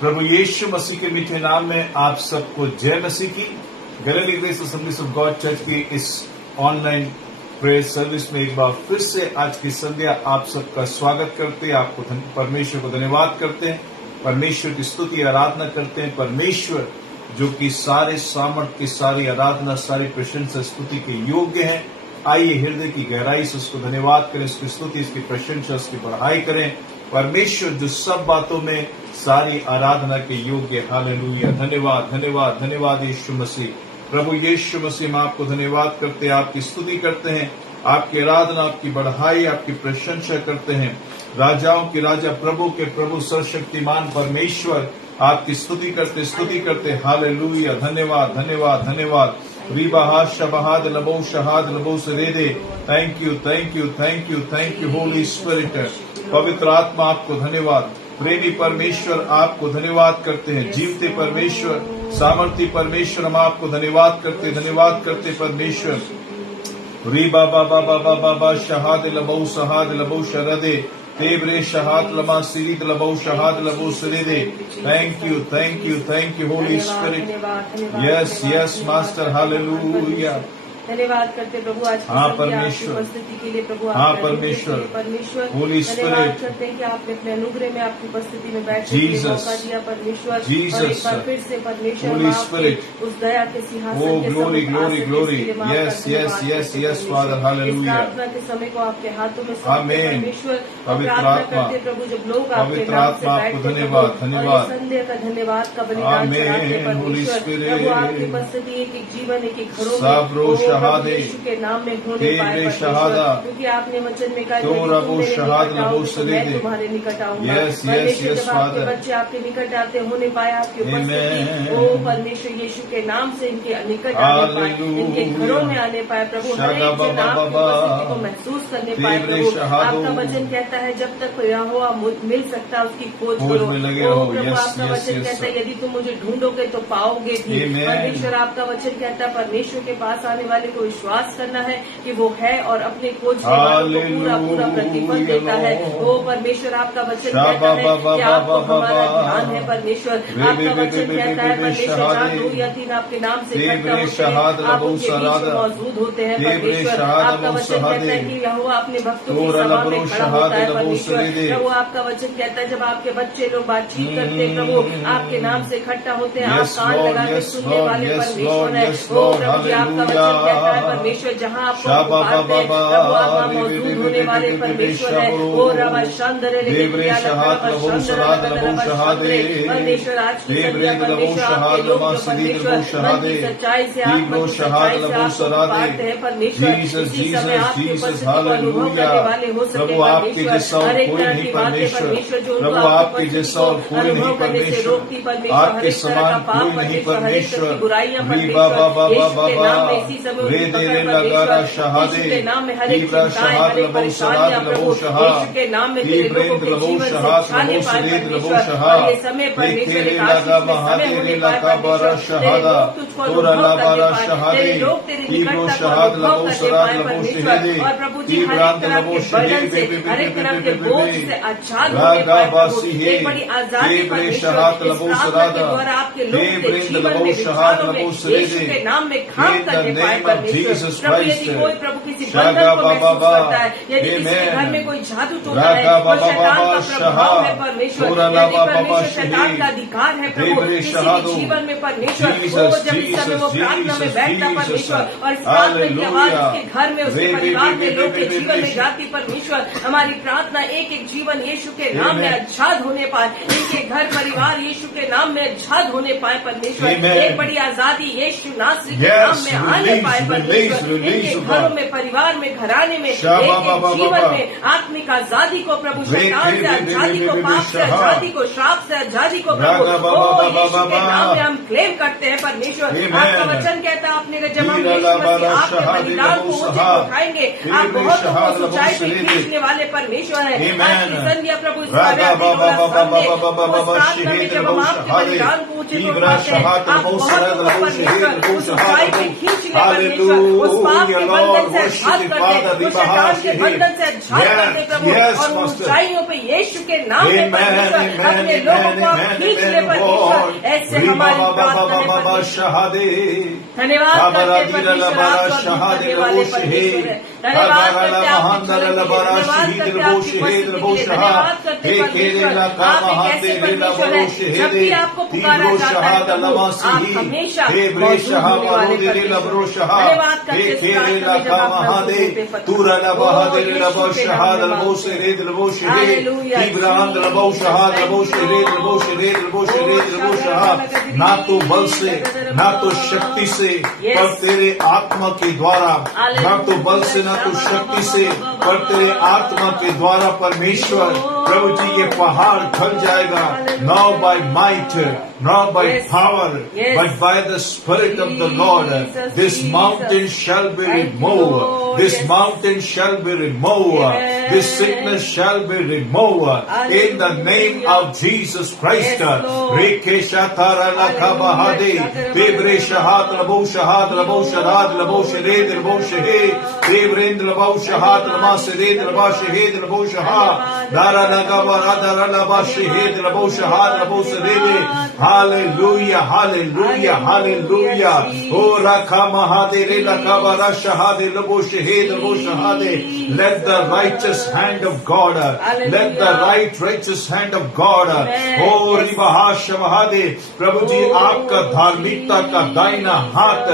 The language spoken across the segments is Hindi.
प्रभु यीशु मसीह के मीठे नाम में आप सबको जय मसीह की। Gallery grace assemblies of God church की इस ऑनलाइन प्रेयर सर्विस में एक बार फिर से आज की संध्या आप सबका स्वागत करते हैं। आपको परमेश्वर को धन्यवाद करते हैं, परमेश्वर की स्तुति आराधना करते हैं। परमेश्वर जो कि सारे सामर्थ की सारी आराधना, सारी प्रशंसा, स्तुति के योग्य है। आइए हृदय की गहराई से उसको धन्यवाद करें, उसकी स्तुति, उसकी प्रशंसा, उसकी बढ़ाई करें। परमेश्वर जो सब बातों में सारी आराधना के योग्य। हालेलुया। धन्यवाद धन्यवाद धन्यवाद यीशु मसीह। प्रभु यीशु मसीह, हम आपको धन्यवाद करते हैं, आपकी स्तुति करते हैं, आपकी आराधना, आपकी बढ़ाई, आपकी प्रशंसा करते हैं। राजाओं के राजा, प्रभु के प्रभु, सर्वशक्तिमान परमेश्वर, आपकी स्तुति करते। हालेलुया। धन्यवाद धन्यवाद धन्यवाद। रिबाहा शबहाद लबो शहाद लबो सरेदे। Thank you thank you thank you thank you holy spirit. पवित्र आत्मा आपको धन्यवाद। प्रेमी परमेश्वर आपको धन्यवाद करते हैं। जीवते परमेश्वर, सामर्थ्य परमेश्वर, हम आपको धन्यवाद करते परमेश्वर। री बाबा बाबा बाबा बा शहाद लबो शहाद लबो शरदे तेबरे शहाद लमा सिरिद लबो शहाद लबो सरेदे। Thank you holy spirit. Yes yes master. Hallelujah. धन्यवाद करते प्रभु आज परमेश्वर उपस्थिति के लिए। प्रभु परमेश्वर होली धन्यवाद करते हैं कि आपने अपने अनुग्रह में आपकी उपस्थिति में बैठने के लिए मौका दिया परमेश्वर। और एक बार फिर से परमेश्वर उस दया के सिंहासन के glory glory glory. Yes yes yes yes father. Hallelujah. प्रार्थना के समय को आपके हाथों में परमेश्वर। पवित्र आत्मा प्रभु, जब लोग आपके नाम से बैठते धन्यवाद धन्यवाद संध्या का धन्यवाद का बलिदान चढ़ाते परमेश्वर। प्रभु आपकी उपस्थिति एक जीवन, एक घरों यीशु के नाम में होने पाए परमेश्वर, क्योंकि आपने वचन में कहा मैं तुम्हारे निकट आऊंगा। परमेश्वर, जब आपके बच्चे आपके निकट आते होने पाए आपकी उपस्थिति, ओ परमेश्वर यीशु के नाम से इनके निकट आने पाए, इनके घरों में आने पाए प्रभु, हर एक जन आपकी उपस्थिति को महसूस करने पाए प्रभु। आपका वचन कहता है जब तक यहोवा मिल सकता उसकी खोज करो। ओ प्रभु, आपका वचन कहता है यदि तुम मुझे ढूंढोगे तो पाओगे भी। परमेश्वर, आपका वचन कहता है परमेश्वर के पास आने वाले को विश्वास करना है कि वो है और अपने खोज को पूरा प्रतिफल देता है। वो परमेश्वर, आपका वचन कहता है कि आपको हमारा ध्यान है परमेश्वर। आपका वचन कहता है परमेश्वर, जहाँ 2 या 3 आपके नाम से इकट्ठा होते हैं आप उनके बीच में मौजूद होते हैं परमेश्वर। आपका वचन कहता है कि यहोवा अपने भक्तों की सभा में खड़ा होता है परमेश्वर। प्रभु, आपका वचन कहता है जब आपके बच्चे लोग बातचीत करते हैं प्रभु, आपके नाम से इकट्ठा होते हैं, आप कान लगा के सुनने वाले परमेश्वर है। ओ प्रभु जी, आपका वचन कहता है परमेश्वर, जहाँ आपको पुकारते हैं प्रभु, आप मौजूद होने वाले परमेश्वर है। ओ रवा शांदर परमेश्वर, आज की संध्या परमेश्वर आपके लोग जो परमेश्वर मन की सच्चाई से आपको पुकारते हैं परमेश्वर, इसी समय आपकी उपस्थिति को अनुभव करने वाले हो सके परमेश्वर। हर एक तरह की बातें परमेश्वर जो उनको आपकी जैसा अनुभव करने से रोकती परमेश्वर, हर एक तरह का पाप परमेश्वर, हर एक तरह की बुराइयां परमेश्वर, यीशु के नाम में इसी समय यीशु के नाम में हर एक चिंताएं, हर एक परेशानियां प्रभु यीशु के नाम में तेरे लोगों के जीवन से छाने पाए परमेश्वर। और ये समय परमेश्वर एक आशीष में समय होने पाए परमेश्वर, तेरे लोग तुझको अनुभव करने पाए, तेरे लोग तेरी निकटता को अनुभव करने पाए परमेश्वर। और प्रभु जी, हर एक तरह के बर्डन से, हर एक तरह के बोझ से आजाद होने पाए प्रभु। एक बड़ी आजादी परमेश्वर इस प्रार्थना के द्वारा आपके लोग के जीवन में, विचारों में यीशु के नाम में काम करने पाए परमेश्वर। प्रभु, यदि कोई प्रभु किसी बंधन को महसूस करता है, यदि किसी के घर में कोई जादू टोना है, कोई शैतान का प्रभाव है परमेश्वर, यदि परमेश्वर शैतान का अधिकार है प्रभु किसी के जीवन में परमेश्वर, वो जब इस समय वो प्रार्थना में बैठता परमेश्वर और इस प्रार्थना की आवाज उसके घर में, उसके परिवार में, लोग के जीवन में जाती परमेश्वर, हमारी प्रार्थना एक एक जीवन यीशु के नाम में आजाद होने पाए, इनके घर परिवार यीशु के नाम में आजाद होने पाए परमेश्वर। एक बड़ी आजादी यीशु नासरी के नाम में आने पाए परमेश्वर, इनके घरों में, परिवार में, घराने में, एक जीवन में आत्मिक आजादी को प्रभु, शैतान से आजादी को, पाप से आजादी को, श्राप से आजादी को प्रभु यीशु के नाम में हम क्लेम करते हैं परमेश्वर। आपका वचन कहता है आपने जब हम यीशु मसीह आपके बलिदान को ऊंचे उठाएंगे, आप बहुत ऊंचाई पे खींचने वाले परमेश्वर है। आज की संध्या प्रभु इस प्रार्थना में जब हम आपके बलिदान को ऊंचे उठाते हैं, आप बहुत परमेश्वर उस ऊंचाई पे खींच ले परमेश्वर उस पाप के बंधन से Worship आजाद the कर Father, दे, उस शैतान के बंधन से आजाद कर दे प्रभु, Yes, और उन Master. ऊंचाइयों पे यीशु के नाम में Amen, परमेश्वर amen, अपने amen, लोगों को आप amen, खींच ले amen, परमेश्वर, Lord. ऐसे हमारी प्रार्थना है परमेश्वर। शहादे धन्यवाद करते हैं परमेश्वर, आप तो अद्भुत करने वाले परमेश्वर है। धन्यवाद करते हैं आपके चलन के लिए, धन्यवाद करते हैं आपकी उपस्थिति के लिए, धन्यवाद करते हैं परमेश्वर, आप एक ऐसे परमेश्वर है, जब भी आपको पुकारा जाता है प्रभु, आप हमेशा मौजूद होने वाले परमेश्वर। धन्यवाद करते हैं इस प्रार्थना में जब आप प्रभु पे ना तो बल से, ना तो शक्ति से, पर तेरे आत्मा के द्वारा, ना तो बल से, ना तो शक्ति से, पर तेरे आत्मा के द्वारा परमेश्वर प्रभु जी ये पहाड़ खल जाएगा। Not by might, not by power, but by the Spirit of the Lord. This mountain shall be removed. This mountain shall be removed. This sickness shall be removed. In the name of Jesus Christ. Hallelujah, hallelujah, hallelujah. Oh, Rakha Mahadere Lakabara Shahade Labo Shahede Labo Shahade. Let the righteous hand of God, let the righteous hand of God. Oh, Ribahasha Mahade. प्रभु जी आपका धार्मिकता का दाहिना हाथ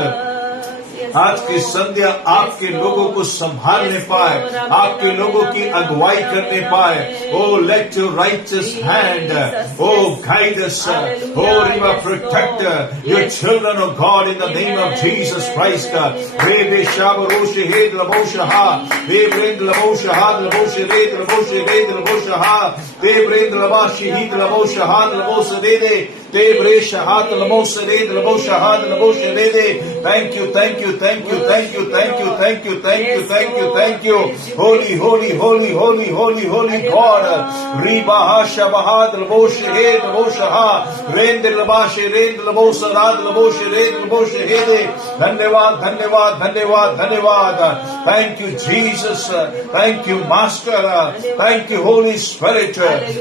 आज की संध्या आपके लोगों को संभालने पाए, आपके लोगों की अगुवाई करने पाए। Oh, let your righteous hand, oh, guide us, oh, Riva, protect your children, oh God, in the name of Jesus Christ. Rebe Shabaroshe Hed Laboshaha, Debrend Laboshaha, Laboshe Red, Laboshe Red, Laboshaha, Debrend Labashi Hed Laboshaha, Laboshe Rede, Debre Shahat Laboshe Red, Laboshaha, Laboshe Rede. Thank you, thank you, thank you, thank you, thank you, thank you, thank you, thank you, thank you. Holy, holy, holy, holy, holy, holy God. Ribaha Shabahad Laboshe Hed Laboshaha, Rend Labashe Rend Labosarad Laboshe Red Laboshe Hede. धन्यवाद, धन्यवाद, धन्यवाद, धन्यवाद. Thank you, Jesus. Thank you, Master. Thank you, Holy Spirit.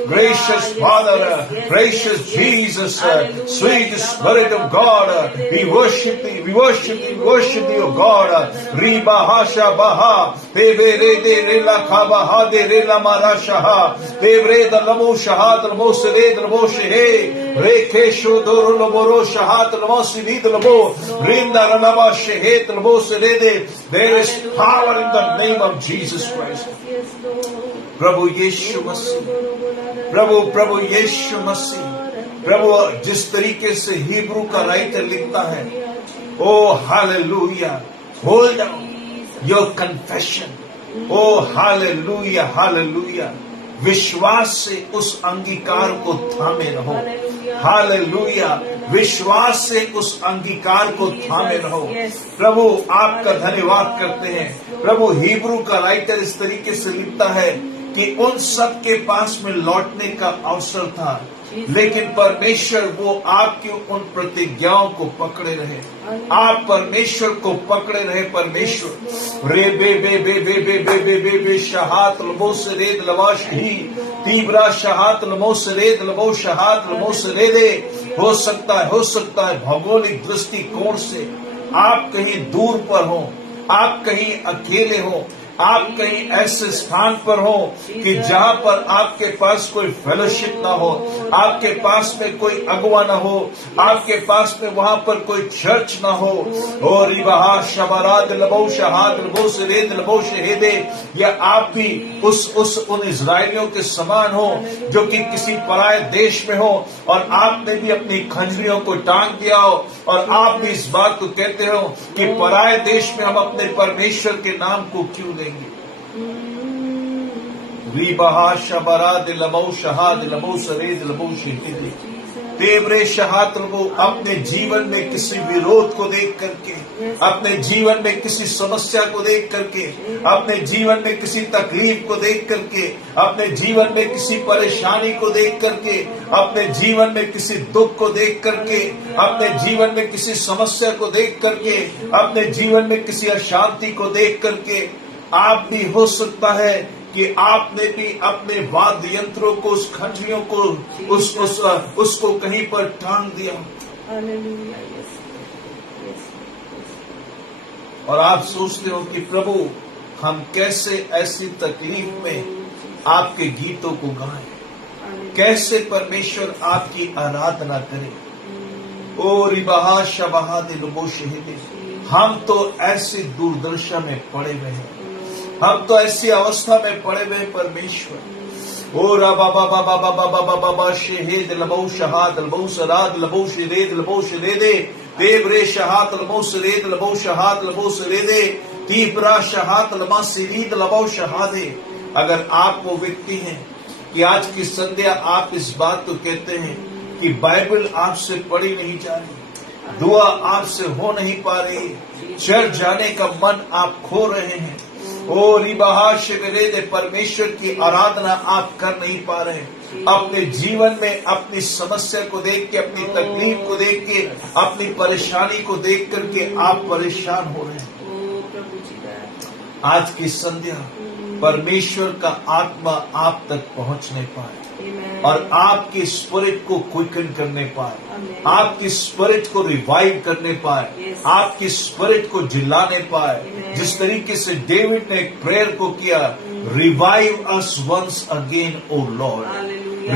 Gracious Father, gracious Jesus, sweet Spirit of God. We worship thee, we worship thee, we worship thee, O God. Riba Hasha Baha, Tebe Rede Rela Kabaha de Rela Marashaha, Tebe the Lamo Shahat Lamo Sere Lamo Shehe, Rekesho Doro Lomoro Shahat Lamo Sidi Lamo, Rinda Ranaba Shehet Lamo Serede. There is power in the name of Jesus Christ. प्रभु यीशु मसीह, प्रभु यीशु मसीह, प्रभु जिस तरीके से हिब्रू का राइटर लिखता है, oh hallelujah, hold your confession, oh hallelujah, hallelujah, विश्वास से उस अंगीकार को थामे रहो। हालेलुया, विश्वास से उस अंगीकार को थामे रहो। प्रभु आपका धन्यवाद करते हैं। प्रभु हिब्रू का राइटर इस तरीके से लिखता है कि उन सब के पास में लौटने का अवसर था, लेकिन परमेश्वर वो आपकी उन प्रतिज्ञाओं को पकड़े रहे। आप परमेश्वर को पकड़े रहे। परमेश्वर रे बे बे बे बे बे बे बे बे बे शहात लबो सरेद लवाश ही तीव्रा शहात लबो सरेद लबो शहात लबो सरेदे। हो सकता है भौगोलिक दृष्टिकोण से आप कहीं दूर पर हो, आप कहीं अकेले हो, आप कहीं ऐसे स्थान पर हो कि जहां पर आपके पास कोई फेलोशिप ना हो, आपके पास में कोई अगुवा ना हो, आपके पास में वहां पर कोई चर्च ना हो। और रिबहा शबराद लबो शहाद लबो सरेद लबो शहेदे, या आप भी उन इजरायलियों के समान हो जो कि किसी पराये देश में हो और आपने भी अपनी खंजरियों को टांग दिया हो और आप भी इस बात को कहते हो कि पराये देश में हम अपने परमेश्वर के नाम को क्यों लेंगे। रिबहा शबराद लबो शहाद लबो सरेद लबो शहेदे। तेवरे शहात लबो, अपने जीवन में किसी विरोध को देख करके, अपने जीवन में किसी समस्या को देख करके, अपने जीवन में किसी तकलीफ को देख करके, अपने जीवन में किसी परेशानी को देख करके, अपने जीवन में किसी दुख को देख करके, अपने जीवन में किसी समस्या को देख करके, अपने जीवन में किसी अशांति को देख करके, आप भी हो सकता है कि आपने भी अपने वाद्य यंत्रों को, उस खंजरियों को, उसको कहीं पर टांग दिया और आप सोचते हो कि प्रभु हम कैसे ऐसी तकलीफ में आपके गीतों को गाएं, कैसे परमेश्वर आपकी आराधना करें। ओ रिबाहा शबाहा दिलबो शहीदे, हम तो ऐसी दुर्दशा में पड़े हुए हैं, हम तो ऐसी अवस्था में पड़े हुए परमेश्वर। ओ रबा बाबा बाबा बाबा बाबा बा शहीद लबो शहाद लबो सराद लबो शरीद लबो शरीदे देवरे शहात लबो शरीद लबो शहाद लबो शरीदे तीपरा शहात लबा शरीद लबो शहादे। अगर आप वो व्यक्ति हैं कि आज की संध्या आप इस बात को कहते हैं कि बाइबल आपसे पढ़ी नहीं जा रही, दुआ आपसे हो नहीं पा रही, चर्च जाने का मन आप खो रहे हैं, ओ रिबाहाश दे परमेश्वर की आराधना आप कर नहीं पा रहे, अपने जीवन में अपनी समस्या को देख के, अपनी तकलीफ को देख के, अपनी परेशानी को देख करके आप परेशान हो रहे हैं। आज की संध्या परमेश्वर का आत्मा आप तक पहुंच नहीं पाए और आपकी स्पिरिट को क्विकन करने पाए, आपकी स्पिरिट को रिवाइव करने पाए, आपकी स्पिरिट को जिलाने पाए। जिस तरीके से डेविड ने एक प्रेयर को किया, revive us once again O Lord,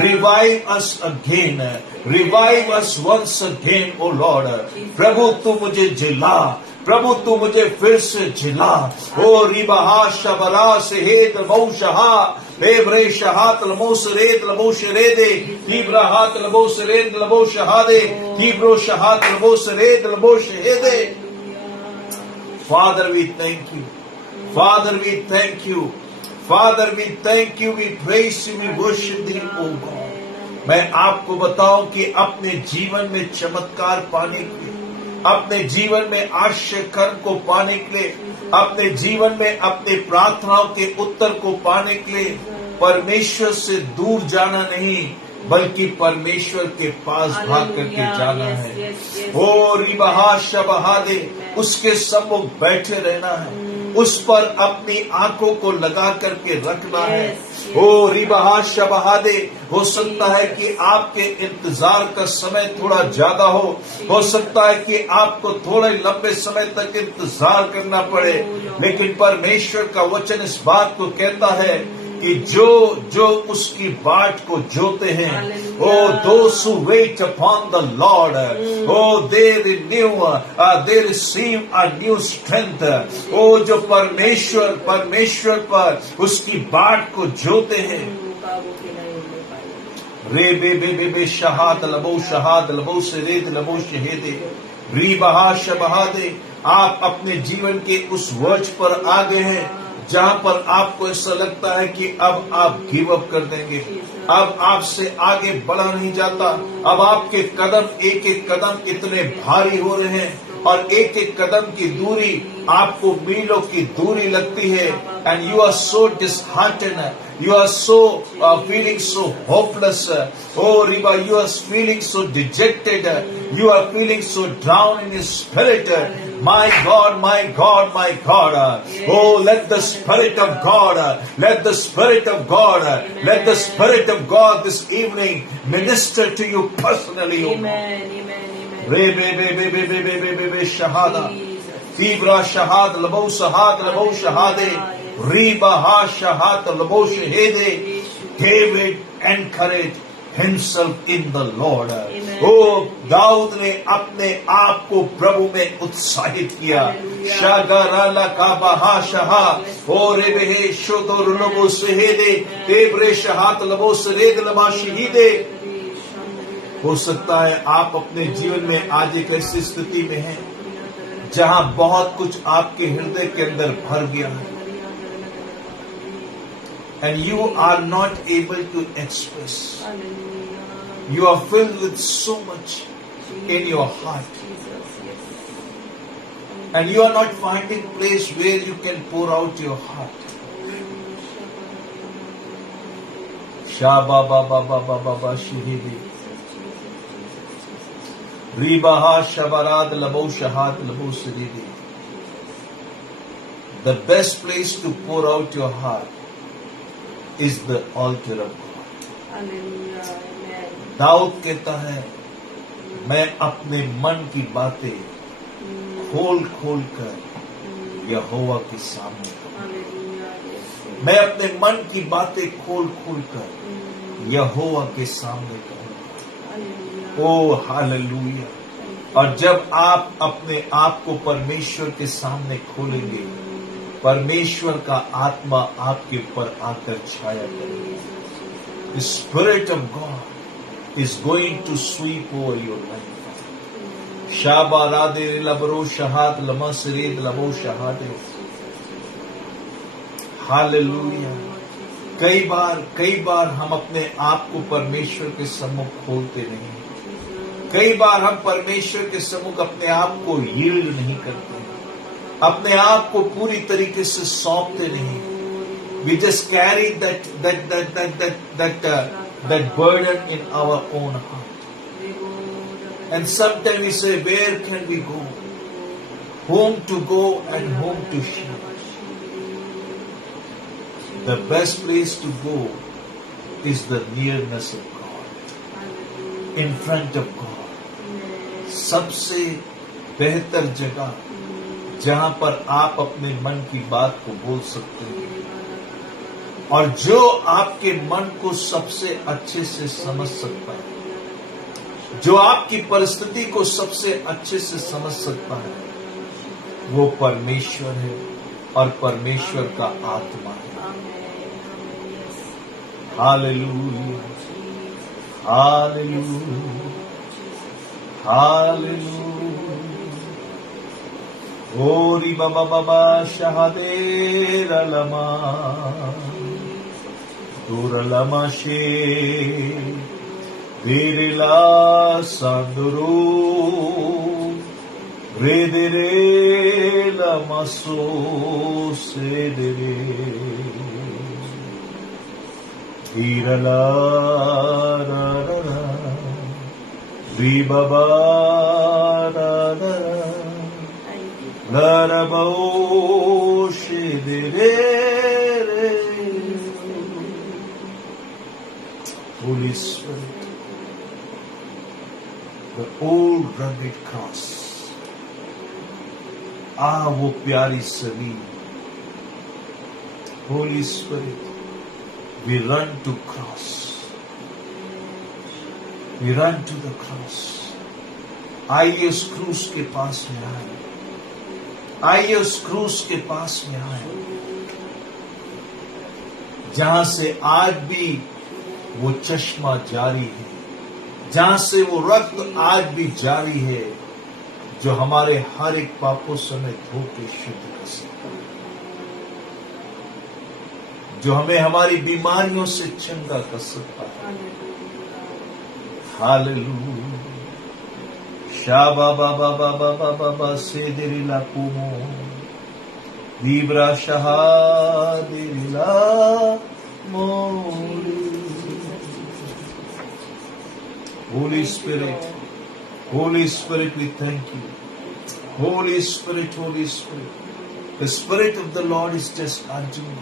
revive us again, revive us once again O Lord. प्रभु तू मुझे जिला, प्रभु तू मुझे फिर से जिला। ओ रिबाहा शबरा सेहेद मौशहा बेबरे शहात लमोस रेद लमोश रेदे लीब्रा हाथ लमोस रेद लमोश हादे लीब्रो शहात लमोस रेद लमोश हेदे। Father, we thank you. Father, we thank you. Father, we thank you. We praise you. We worship thee, O God. मैं आपको बताऊं कि अपने जीवन में चमत्कार पाने के लिए, अपने जीवन में आश्चर्य कर्म को पाने के लिए, अपने जीवन में अपने प्रार्थनाओं के उत्तर को पाने के लिए परमेश्वर से दूर जाना नहीं, बल्कि परमेश्वर के पास भाग करके जाना है। ओ रिबहा शबहादे, उसके सम्मुख बैठे रहना है, उस पर अपनी आंखों को लगा करके रखना है। ओ रिबहा शबहादे, हो सकता है कि आपके इंतजार का समय थोड़ा ज्यादा हो सकता है कि आपको थोड़े लंबे समय तक इंतजार करना पड़े, लेकिन परमेश्वर का वचन इस बात को कहता है कि जो उसकी बाट को जोते हैं, ओ those who wait upon the Lord, oh they renew, they receive a new strength। ओ जो परमेश्वर पर उसकी बाट को जोते हैं, रे बे बे बे बे शहाद लबो शरेद लबो शहेदे री बहा शबहादे। आप अपने जीवन के उस वर्ज पर आ गए हैं जहां पर आपको ऐसा लगता है कि अब आप गिव अप कर देंगे, अब आपसे आगे बढ़ा नहीं जाता, अब आपके कदम एक एक कदम इतने भारी हो रहे हैं और एक एक कदम की दूरी आपको मीलों की दूरी लगती है। And you are so disheartened, you are so feeling so hopeless, oh Riba, you are feeling so dejected, you are feeling so down in your spirit. My God, my God, my God, oh let the Spirit of God, let the Spirit of God, let the Spirit of God this evening minister to you personally. Amen, amen, amen. Re be be be be be be be be shahada tibra shahad labo shahad labo shahade Ribaha shahat labo shahede। David encouraged himself in the Lord। ओ दाऊद ने अपने आप को प्रभु में उत्साहित किया। शागाराला का बहा शहा ओ रेबे शोदर लबो शहेदे देवरे शहात लबो शरेद लबा शहीदे। हो सकता है आप अपने जीवन में आज एक ऐसी स्थिति में हैं जहां बहुत कुछ आपके हृदय के अंदर भर गया है, and you are not able to express, You are filled with so much in your heart. And you are not finding place where you can pour out your heart. Shaba ba ba ba ba ba ba shihidi. Ribaha shabarad labo shahad labo shihidi. The best place to pour out your heart is the altar of God. Hallelujah. Dawood कहता है, मैं अपने मन की बातें खोल खोल कर यहोवा के सामने कहूंगा। मैं अपने मन की बातें खोल खोल कर यहोवा के सामने कहूंगा। ओ हालेलुया। और जब आप अपने आप को परमेश्वर के सामने खोलेंगे, परमेश्वर का आत्मा आपके ऊपर आकर छाया करेगा। The Spirit of God is going to sweep over your life. Shaba rade labro shahad lama sirid labo shahade. Hallelujah. कई बार हम अपने आप को परमेश्वर के सम्मुख खोलते नहीं। कई बार हम परमेश्वर के सम्मुख अपने आप को यील्ड नहीं करते, अपने आप को पूरी तरीके से सौंपते नहीं। We just carry that burden in our own heart. And sometimes we say, where can we go? Whom to go and whom to share? The best place to go is the nearness of God, in front of God. सबसे बेहतर जगह जहां पर आप अपने मन की बात को बोल सकते हैं, और जो आपके मन को सबसे अच्छे से समझ सकता है, जो आपकी परिस्थिति को सबसे अच्छे से समझ सकता है, वो परमेश्वर है और परमेश्वर का आत्मा है। Hallelujah, hallelujah, hallelujah. ओरी बाबा बाबा शहादे लमा Duralama she virila sanduru redere lamaso sedere virala ra ra ra vibaba ra ra ra ra bao sedere. Holy Spirit, the old rugged cross, वो प्यारी सभी. Holy Spirit, we run to cross. We run to the cross. आइए उस क्रूस के पास में आए. आइए उस क्रूस के पास में आए, जहां से आज भी वो चश्मा जारी है, जहां से वो रक्त आज भी जारी है, जो हमारे हर एक पापों से हमें धो के शुद्ध कर सकता है, जो हमें हमारी बीमारियों से चंगा कर सकता है। हालेलुया। शाबा बाबा बाबा बाबा बा सेदरिला कुमो दीब्रा शहादिला मोरी. Holy Spirit, Holy Spirit, we thank you. Holy Spirit, Holy Spirit. The Spirit of the Lord is just urging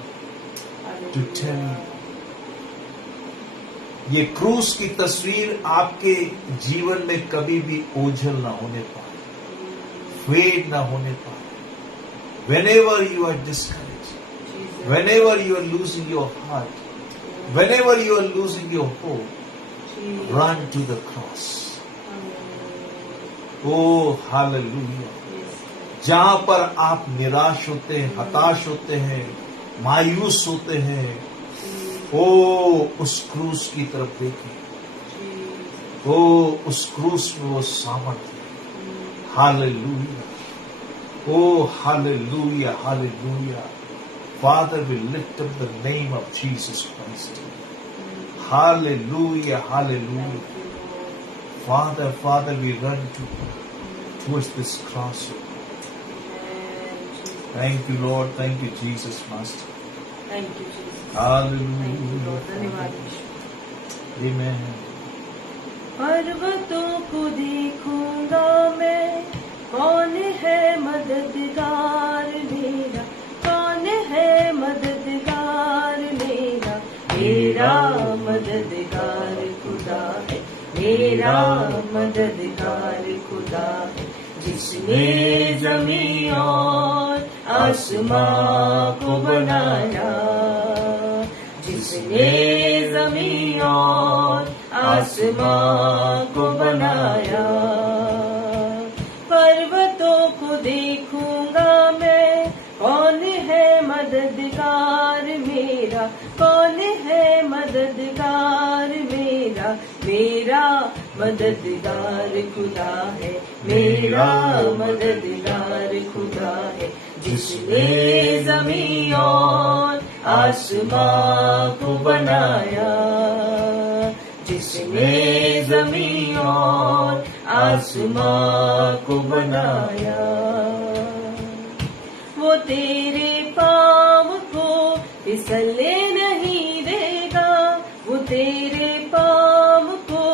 to tell you. ये क्रूस की तस्वीर आपके जीवन में कभी भी ओझल ना होने पाए, फेड ना होने पाए. Whenever you are discouraged, whenever you are losing your heart, whenever you are losing your hope, run to the cross. Oh, hallelujah. जहां पर आप निराश होते हैं, हताश होते हैं, मायूस होते हैं, उस क्रूस की तरफ देखिए. उस क्रूस में वो सामर्थ है. Hallelujah. Hallelujah, hallelujah. Father, we lift up the name of Jesus Christ. Hallelujah, hallelujah. Father, Father, we run towards this cross. Thank you, Lord. Thank you, Jesus, Master. Thank you Jesus, Hallelujah. Thank you Lord, धन्यवाद यीशु। Amen. पर्वतों को देखूंगा मैं, कौन है मददगार मेरा, कौन है मददगार मेरा, मेरा मददगार खुदा है, मेरा मददगार खुदा है, जिसने जमीन और आसमां को बनाया, जिसने जमीन और आसमां को बनाया। पर्वतों को देखूंगा मैं, कौन है मददगार मेरा, कौन है मददगार मेरा, मेरा मददगार खुदा है, मेरा मददगार खुदा है, जिसने जमीन और आसमां को बनाया, जिसने जमीन और आसमां को बनाया। वो तेरे पाँव को फिसलने नहीं देगा, वो तेरे पाँव को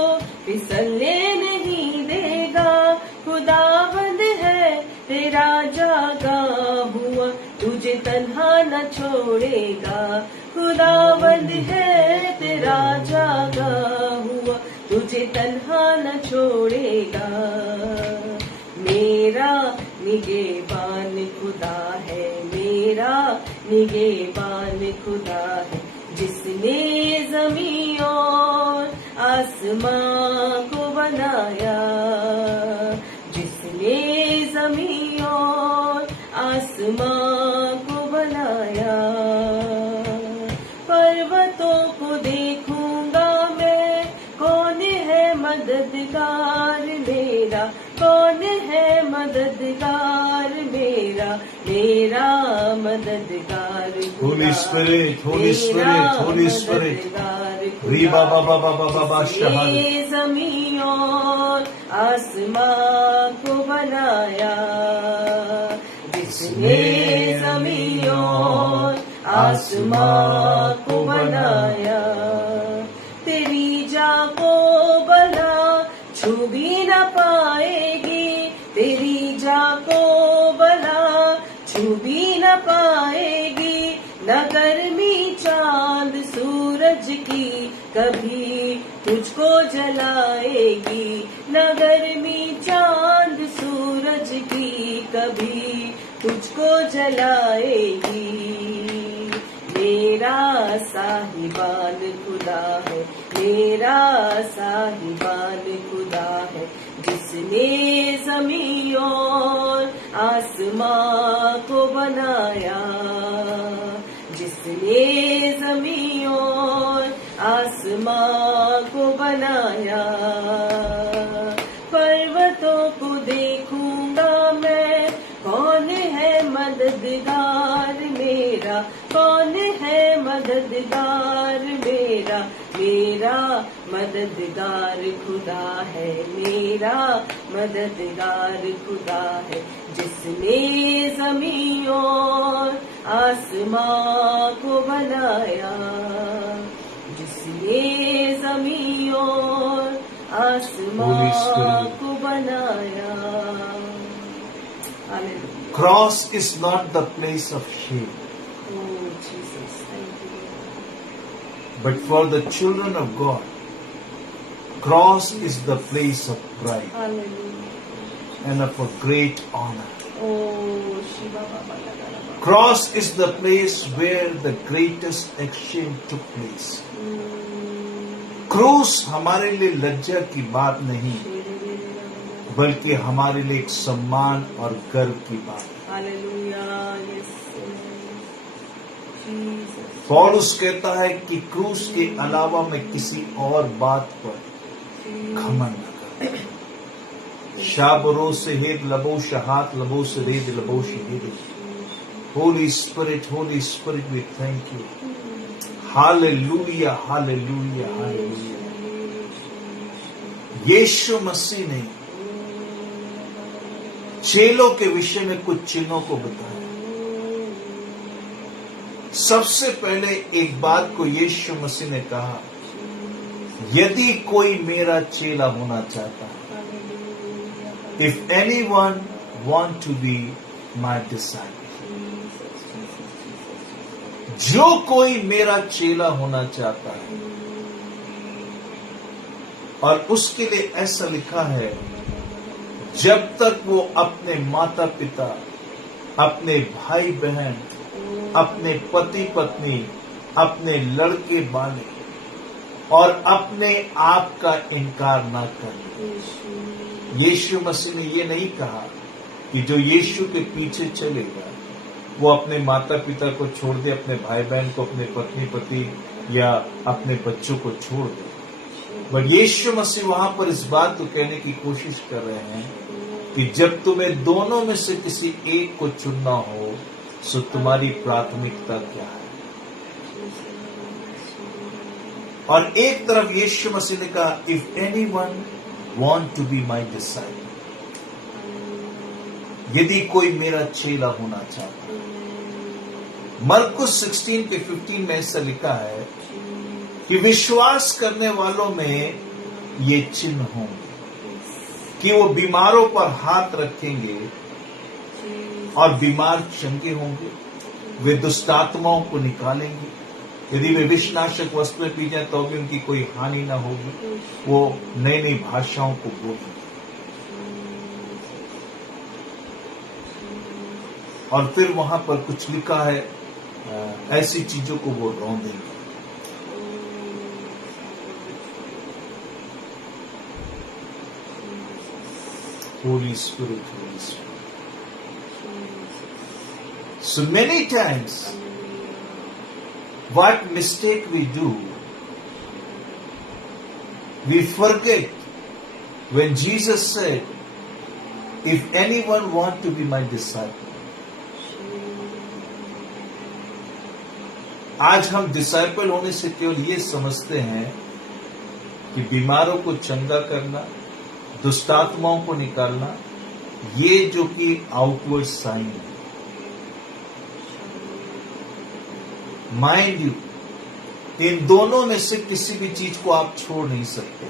फिसलने नहीं देगा, खुदावंद है तेरा जागा हुआ, तुझे तन्हा न छोड़ेगा, खुदावंद है तेरा जागा हुआ, तुझे तन्हा न छोड़ेगा। मेरा निगहबान खुदा है, मेरा निगहबान खुदा है, जिसने जमीन और आसमां को बनाया, जिसने जमीन और आसमां को बनाया। पर्वतों को देखूंगा मैं, कौन है मददगार मेरा, कौन है मददगार मेरा, मेरा मददगार Holy Spirit, Holy Spirit, Holy Spirit. Riba ba ba ba ba ba ba shahad. जमीन और आसमां को बनाया, जिसने जमीन और आसमां को बनाया। तेरी जा को बना छू भी न पाएगी, तेरी जा को बना छू भी न पाएगी, न गर्मी चांद सूरज की कभी तुझको जलाएगी, न गर्मी चांद सूरज की कभी तुझको जलाएगी। मेरा साहिबान खुदा है, मेरा साहिबान खुदा है, जिसने जमीन और आसमां को बनाया, जिसने जमीन और आसमां को बनाया। पर्वतों को देखूंगा मैं, कौन है मददगार मेरा, कौन है मददगार मेरा, मेरा मददगार खुदा है, मेरा मददगार खुदा है, जिसने जमीन और आसमां को बनाया, जिसने जमीन और आसमां को बनाया। Cross is not the place of shame. Oh, Jesus, thank you. But for the children of God, cross is the place of pride Hallelujah. and of a great honor. Oh, Shiva Baba Laga. Cross is the place where the greatest exchange took place. क्रूस हमारे लिए लज्जा की बात नहीं, बल्कि हमारे लिए एक सम्मान और गर्व की बात है। Hallelujah, yes, Jesus. पौलुस कहता है कि क्रूस के अलावा मैं किसी और बात पर घमंड न करूं। शाबरो से हेद लबो शहात लबो से रेद लबो शहीद। Holy Spirit, Holy Spirit, we thank you. Hallelujah, hallelujah, hallelujah. यीशु मसीह ने चेलों के विषय में कुछ चिन्हों को बताया। सबसे पहले एक बात को यीशु मसीह ने कहा, यदि कोई मेरा चेला होना चाहता है, if anyone want to be my disciple, जो कोई मेरा चेला होना चाहता है, और उसके लिए ऐसा लिखा है, जब तक वो अपने माता पिता, अपने भाई बहन, अपने पति पत्नी, अपने लड़के बाले और अपने आप का इनकार ना करे। यीशु मसीह ने ये नहीं कहा कि जो यीशु के पीछे चलेगा वो अपने माता पिता को छोड़ दे, अपने भाई बहन को, अपने पत्नी पति या अपने बच्चों को छोड़ दे। पर यीशु मसीह वहां पर इस बात को कहने की कोशिश कर रहे हैं कि जब तुम्हें दोनों में से किसी एक को चुनना हो, सो तुम्हारी प्राथमिकता क्या है। और एक तरफ यीशु मसीह ने कहा, if anyone want to be my disciple, यदि कोई मेरा चेला होना चाहता है। मरकुस 16 के 15 में ऐसा लिखा है कि विश्वास करने वालों में ये चिन्ह होंगे कि वो बीमारों पर हाथ रखेंगे और बीमार चंगे होंगे, वे दुष्टात्माओं को निकालेंगे, यदि वे विषनाशक वस्तुएं पी जाए तो भी उनकी कोई हानि ना होगी, वो नई नई भाषाओं को बोलेंगे। और फिर वहां पर कुछ लिखा है, ऐसी चीजों को वो रौंदेंगे। Holy Spirit, Holy Spirit. So many times, what mistake we do, we forget when Jesus said, if anyone want to be my disciple. आज हम डिसाइपल होने से केवल ये समझते हैं कि बीमारों को चंगा करना, दुष्टात्माओं को निकालना, ये जो कि आउटवर्ड साइन है। माइंड यू, इन दोनों में से किसी भी चीज को आप छोड़ नहीं सकते।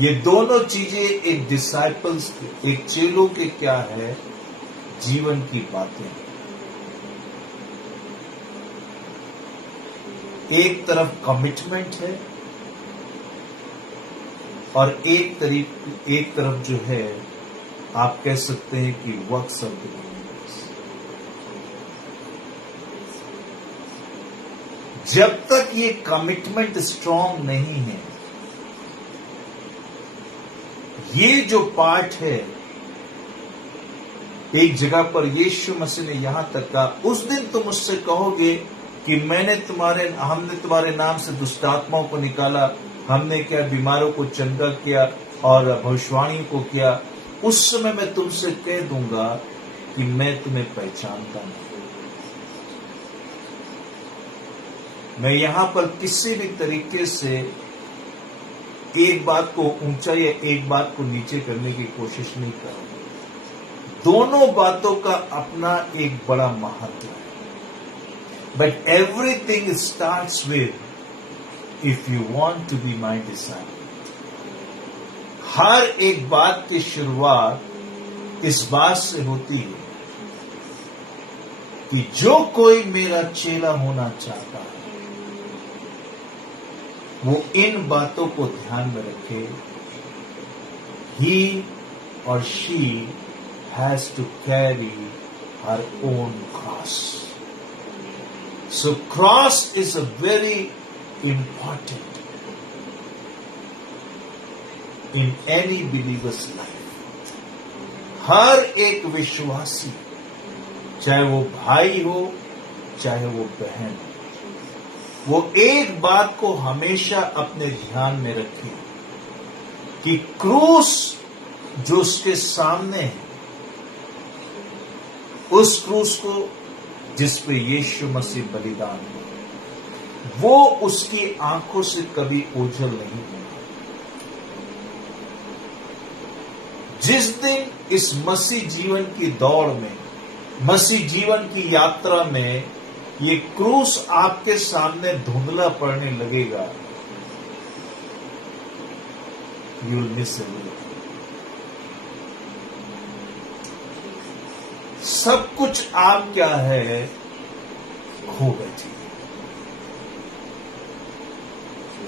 ये दोनों चीजें एक डिसाइपल्स के, एक चेलों के क्या है, जीवन की बातें। एक तरफ कमिटमेंट है और एक तरफ जो है, आप कह सकते हैं कि वर्क्स ऑफ द बिलीवर्स। जब तक ये कमिटमेंट स्ट्रांग नहीं है, ये जो पार्ट है, एक जगह पर यीशु मसीह ने यहां तक कहा, उस दिन तुम मुझसे कहोगे कि हमने तुम्हारे नाम से दुष्टात्माओं को निकाला, हमने क्या बीमारों को चंगा किया और भविष्यवाणी को किया। उस समय मैं तुमसे कह दूंगा कि मैं तुम्हें पहचानता नहीं। मैं यहां पर किसी भी तरीके से एक बात को ऊंचा या एक बात को नीचे करने की कोशिश नहीं कर रहा। दोनों बातों का अपना एक बड़ा महत्व है। But everything starts with, if you want to be my disciple. हर एक बात की शुरुआत इस बात से होती है कि जो कोई मेरा चेला होना चाहता है, वो इन बातों को ध्यान में रखे। He or she has to carry her own cross. So cross is a very important in any believer's life. हर एक विश्वासी, चाहे वो भाई हो, चाहे वो बहन हो, वो एक बात को हमेशा अपने ध्यान में रखे कि क्रूस जो उसके सामने है, उस क्रूस को जिस पे यीशु मसीह बलिदान हुआ, वो उसकी आंखों से कभी ओझल नहीं होगा। जिस दिन इस मसीह जीवन की दौड़ में, मसीह जीवन की यात्रा में ये क्रूस आपके सामने धुंधला पड़ने लगेगा, यू विल मिस एवरीथिंग। सब कुछ आप क्या है, खो बैठी।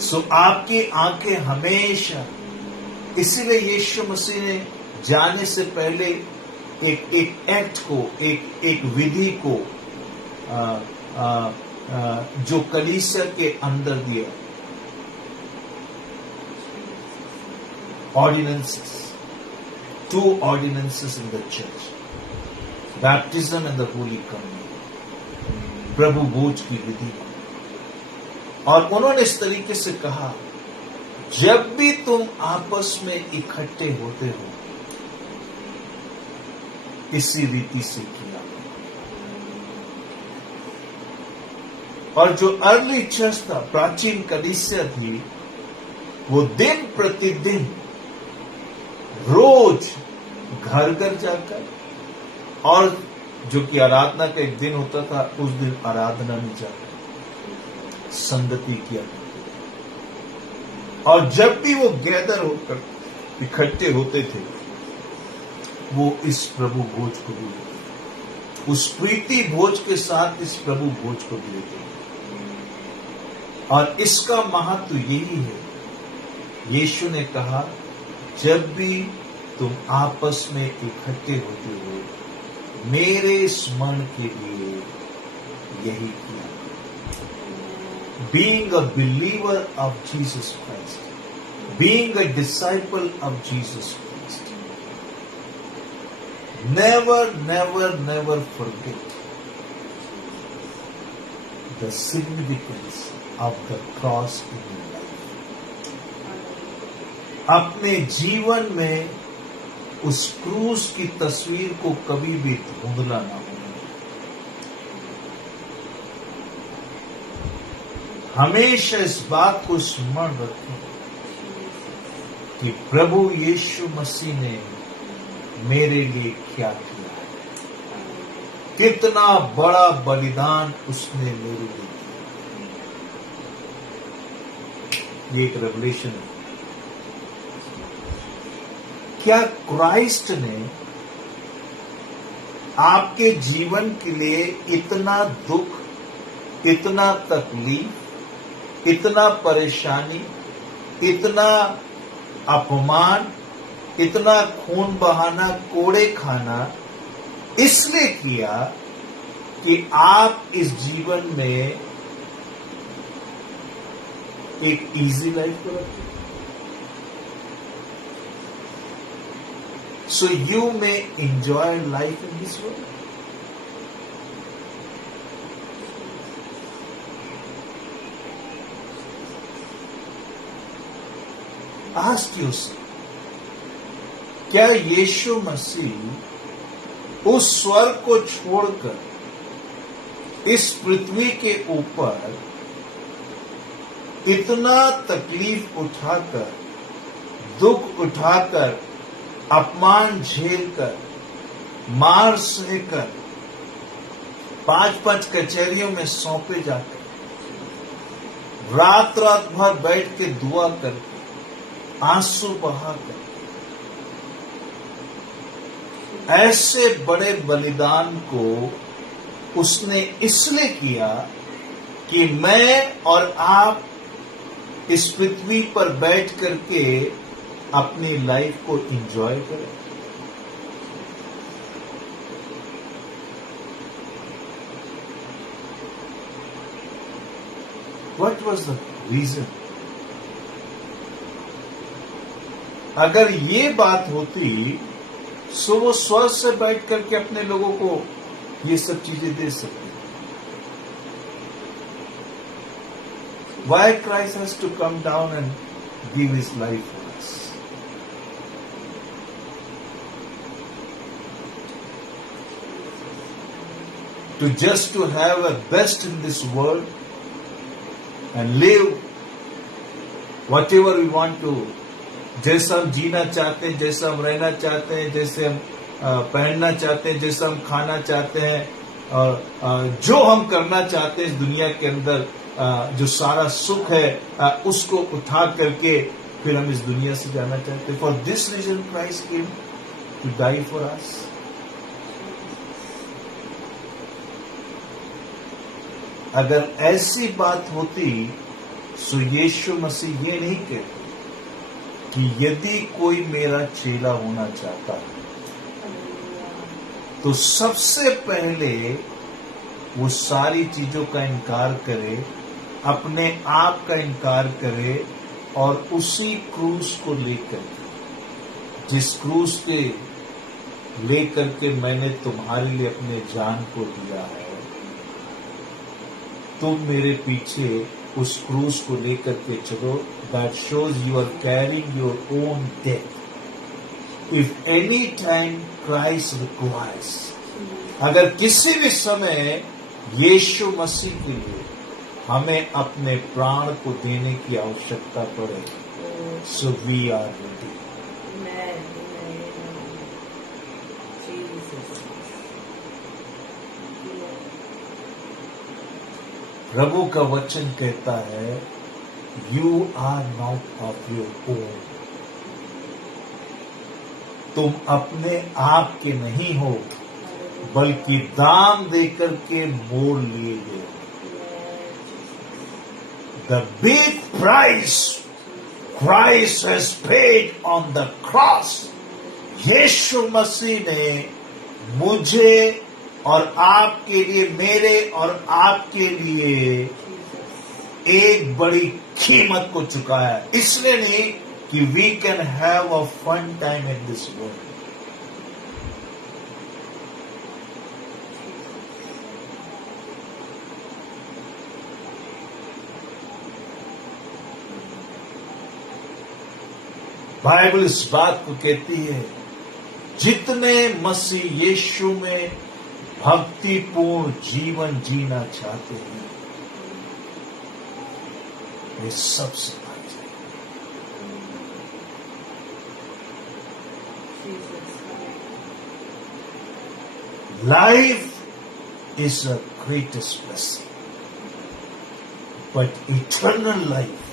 सो आपकी आंखें हमेशा, इसीलिए यीशु मसीह ने जाने से पहले एक एक्ट को, एक विधि को जो कलीसिया के अंदर दिया, ordinances, 2 ordinances in the church, baptism and the holy communion, प्रभु भोज की विधि। और उन्होंने इस तरीके से कहा, जब भी तुम आपस में इकट्ठे होते हो, इसी रीति से किया। और जो अर्ली चर्च था, प्राचीन कलीसिया थी, वो दिन प्रतिदिन रोज घर घर जाकर, और जो कि आराधना का एक दिन होता था, उस दिन आराधना में जाकर संगति किया करते थे। और जब भी वो गैदर होकर इकट्ठे होते थे, वो इस प्रभु भोज को भी लेते, उस प्रीति भोज के साथ इस प्रभु भोज को भी लेते। और इसका महत्व यही है, यीशु ने कहा, जब भी तुम आपस में इकट्ठे होते हो, मेरे स्मरण के लिए यही किया। Being a believer of Jesus Christ, being a disciple of Jesus Christ, never, never, never forget the significance of the cross in your life. अपने जीवन में उस क्रूस की तस्वीर को कभी भी धुंधला ना हो। हमेशा इस बात को स्मरण रखें कि प्रभु यीशु मसीह ने मेरे लिए क्या किया है, कितना बड़ा बलिदान उसने मेरे लिए किया। ये एक रेवलेशन है। क्या क्राइस्ट ने आपके जीवन के लिए इतना दुख, इतना तकलीफ, इतना परेशानी, इतना अपमान, इतना खून बहाना, कोड़े खाना इसलिए किया कि आप इस जीवन में एक इजी लाइफ को रखें? So you may enjoy life in this world. Ask yourself, क्या यीशु मसीह उस स्वर्ग को छोड़कर इस पृथ्वी के ऊपर इतना तकलीफ उठाकर, दुख उठाकर, अपमान झेलकर, मार सहकर, 5-5 कचहरियों में सौंपे जाकर, रात रात भर बैठ के दुआ करके, आंसू बहाकर, ऐसे बड़े बलिदान को उसने इसलिए किया कि मैं और आप इस पृथ्वी पर बैठ करके अपनी लाइफ को एंजॉय करें। What was the reason? अगर ये बात होती सो वो स्वर्ग से बैठ करके अपने लोगों को ये सब चीजें दे सकते। Why Christ has to come down and give his life for us? To have a best in this world and live whatever we want to जैसा हम जीना चाहते हैं, जैसा हम रहना चाहते हैं, जैसे हम पहनना चाहते हैं, जैसा हम खाना चाहते हैं, जो हम करना चाहते हैं इस दुनिया के अंदर, जो सारा सुख है उसको उठा करके फिर हम इस दुनिया से जाना चाहते हैं. For this reason Christ came to die for us. अगर ऐसी बात होती तो यीशु मसीह ये नहीं कहते कि यदि कोई मेरा चेला होना चाहता है तो सबसे पहले वो सारी चीजों का इनकार करे, अपने आप का इनकार करे और उसी क्रूस को लेकर, जिस क्रूस के लेकर के मैंने तुम्हारे लिए अपने जान को दिया है, तुम मेरे पीछे उस क्रूस को लेकर के चलो. That shows you are carrying your own death. If any time Christ requires, अगर किसी भी समय यीशु मसीह के लिए हमें अपने प्राण को देने की आवश्यकता पड़े, सो वी आर रेडी. प्रभु का वचन कहता है, you are not of your own. तुम अपने आप के नहीं हो, बल्कि दाम देकर के मोल लिए गए. The big price Christ has paid on the cross. यीशु मसीह ने मुझे और आपके लिए, मेरे और आपके लिए एक बड़ी कीमत को चुकाया. इसलिए नहीं कि we can have a fun time in this world. Bible इस बात को कहती है, जितने मसीह यीशु में भक्तिपूर्ण जीवन जीना चाहते हैं वे सबसे बात है. Life is a greatest blessing, but eternal life,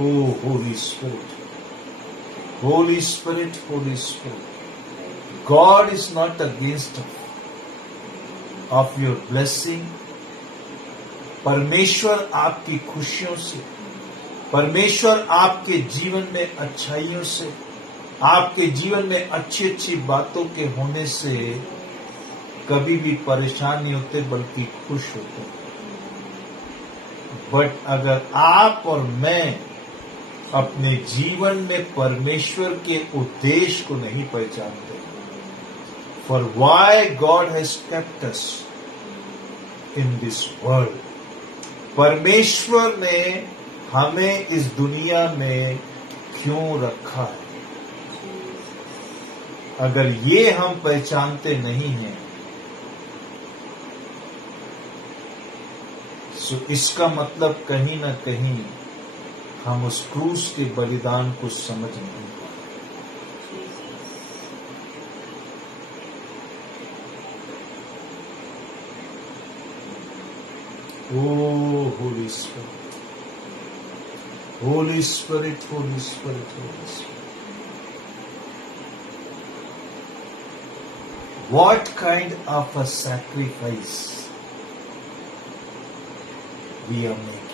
oh Holy Spirit, Holy Spirit, Holy Spirit, God is not against of your blessing. परमेश्वर आपकी खुशियों से, परमेश्वर आपके जीवन में अच्छाइयों से, आपके जीवन में अच्छी अच्छी बातों के होने से कभी भी परेशान नहीं होते, बल्कि खुश होते. बट अगर आप और मैं अपने जीवन में परमेश्वर के उद्देश्य को नहीं पहचानते, for Y God has kept us in this world, परमेश्वर ने हमें इस दुनिया में क्यों रखा है, अगर ये हम पहचानते नहीं हैं, तो इसका मतलब कहीं ना कहीं हम उस क्रूस के बलिदान को समझ नहीं पाए. O holy spirit, holy spirit, holy spirit, holy spirit. What kind of a sacrifice we are making?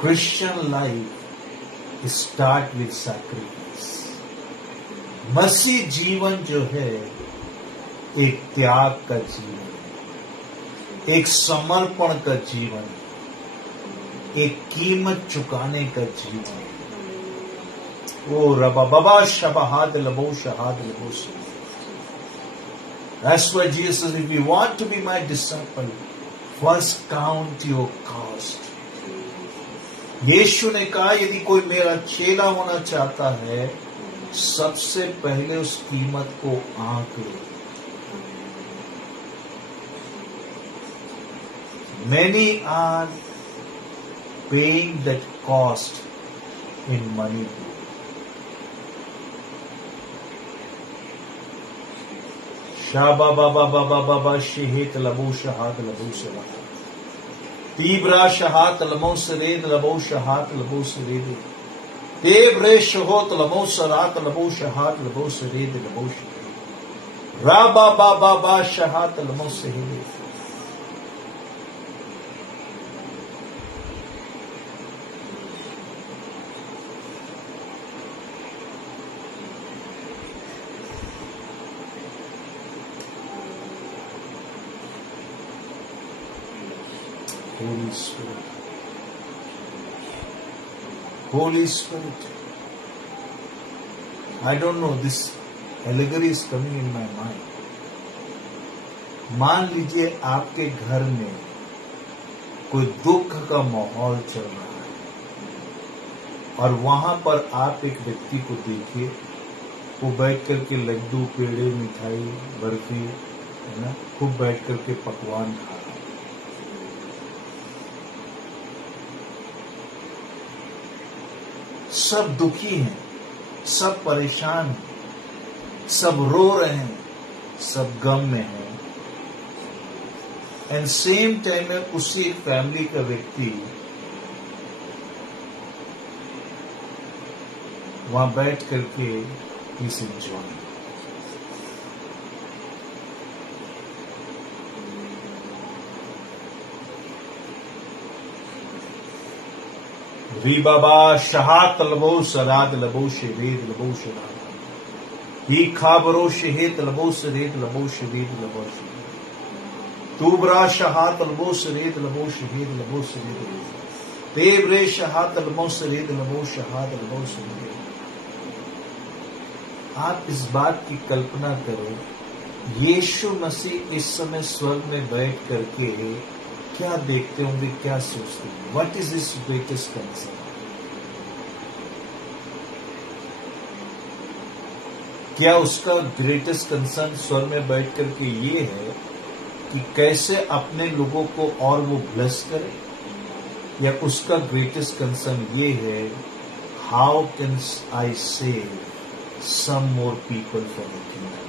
Christian life start with sacrifice. मसीह जीवन जो है एक त्याग का जीवन, एक समर्पण का जीवन, एक कीमत चुकाने का जीवन. ओ रबा बाबा शबहाद लबो शहाद लबो. That's why Jesus says, if you want to be my disciple, first count your cost. यीशु ने कहा, यदि कोई मेरा चेला होना चाहता है, सबसे पहले उस कीमत को आंक लो. Many are paying that cost in money. Shaba baba baba baba shehet labu shahat labu shahat. Tibra shahat lamo sered labo shahat labo sered. Tebre shahot lamo sarat labo shahat labo sered labo shahat. Raba baba baba shahat lamo sered. Holy Spirit. Holy Spirit. I don't know, this allegory is coming in my mind. मान लीजिए आपके घर में कोई दुख का माहौल चल रहा है और वहां पर आप एक व्यक्ति को देखिए, वो बैठ करके लड्डू, पेड़े, मिठाई, बर्फी, है ना, खूब बैठ करके पकवान खा रहा है। सब दुखी हैं, सब परेशान हैं, सब रो रहे हैं, सब गम में हैं। एंड सेम टाइम में उसी एक फैमिली का व्यक्ति वहां बैठ करके इस एंजॉय। री बाबा शहात लबो सराद लबो शेरेद लबो शराद ही खाबरो शेहेत लबो सरेद लबो शेरेद लबो शेरेद तूबरा शहात लबो सरेद लबो शेहेद लबो सरेद तेबरे शहात लबो सरेद लबो शहाद लबो सरेद। आप इस बात की कल्पना करो, यीशु मसीह इस समय स्वर्ग में बैठ करके क्या देखते होंगे, क्या सोचते होंगे? What is his greatest concern? क्या उसका ग्रेटेस्ट कंसर्न स्वर्ग में बैठ करके ये है कि कैसे अपने लोगों को और वो ब्लेस करे, या उसका ग्रेटेस्ट कंसर्न ये है how can I save some more people for the kingdom?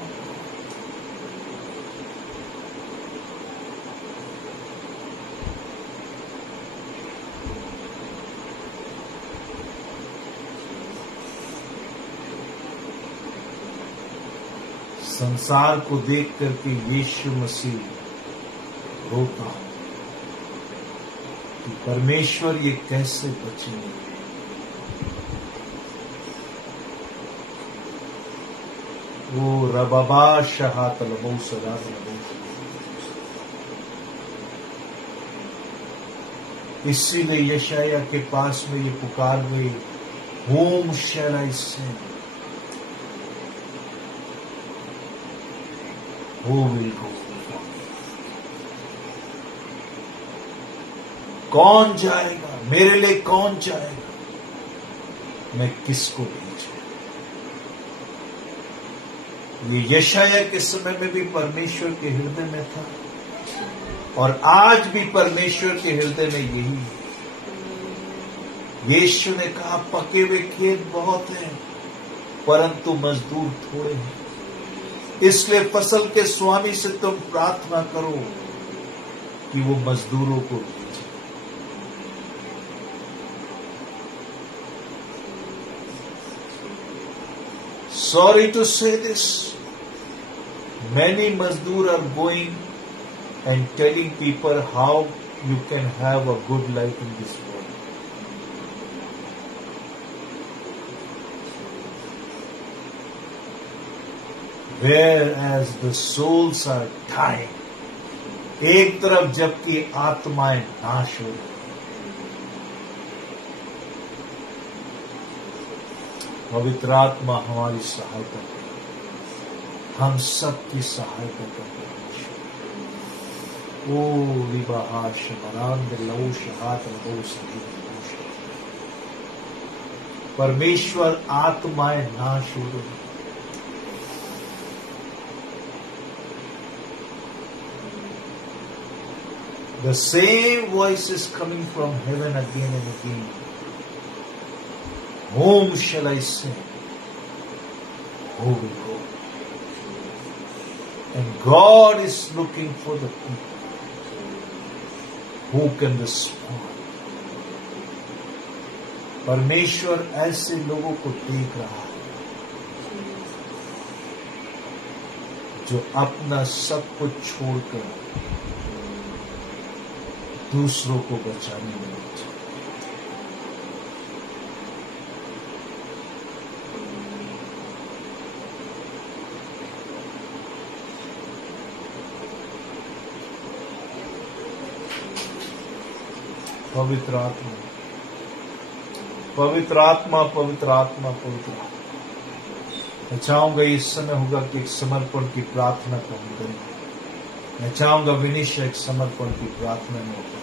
संसार को देख करके यीशु मसीह रोता कि परमेश्वर ये कैसे बचेंगे। वो रबाबा शहात लबो सदा लबो। इसीलिए यशाया के पास में ये पुकार गई, whom shall I send? Who will go? कौन जाएगा मेरे लिए? कौन जाएगा? मैं किसको भेजूं? ये यशाया के समय में भी परमेश्वर के हृदय में था और आज भी परमेश्वर के हृदय में यही है। यीशु ने कहा, पके हुए खेत बहुत हैं परंतु मजदूर थोड़े हैं, इसलिए फसल के स्वामी से तुम प्रार्थना करो कि वो मजदूरों को भेजे। Sorry to say this, many मजदूर are going and telling people how you can have a good life in this world. Whereas the souls are dying. एक तरफ जबकि आत्माएं नाश हो रही, पवित्र आत्मा हमारी सहायता करे, हम सबकी सहायता करते हैं. ओ विवाहाश मरांद लौश हाथ लौश. परमेश्वर आत्माएं नाश हो रही, The same voice is coming from heaven again and again. Whom shall I send? Who will go? And God is looking for the people who can respond. परमेश्वर ऐसे लोगों को देख रहा है जो अपना सब कुछ छोड़कर दूसरों को बचाने में लगे। पवित्र आत्मा, पवित्र आत्मा, पवित्र आत्मा, पवित्र आत्मा। मैं चाहूंगा इस समय होगा कि एक समर्पण की प्रार्थना को हम करें। मैं चाहूंगा विनिश्चय एक समर्पण की प्रार्थना में होगा।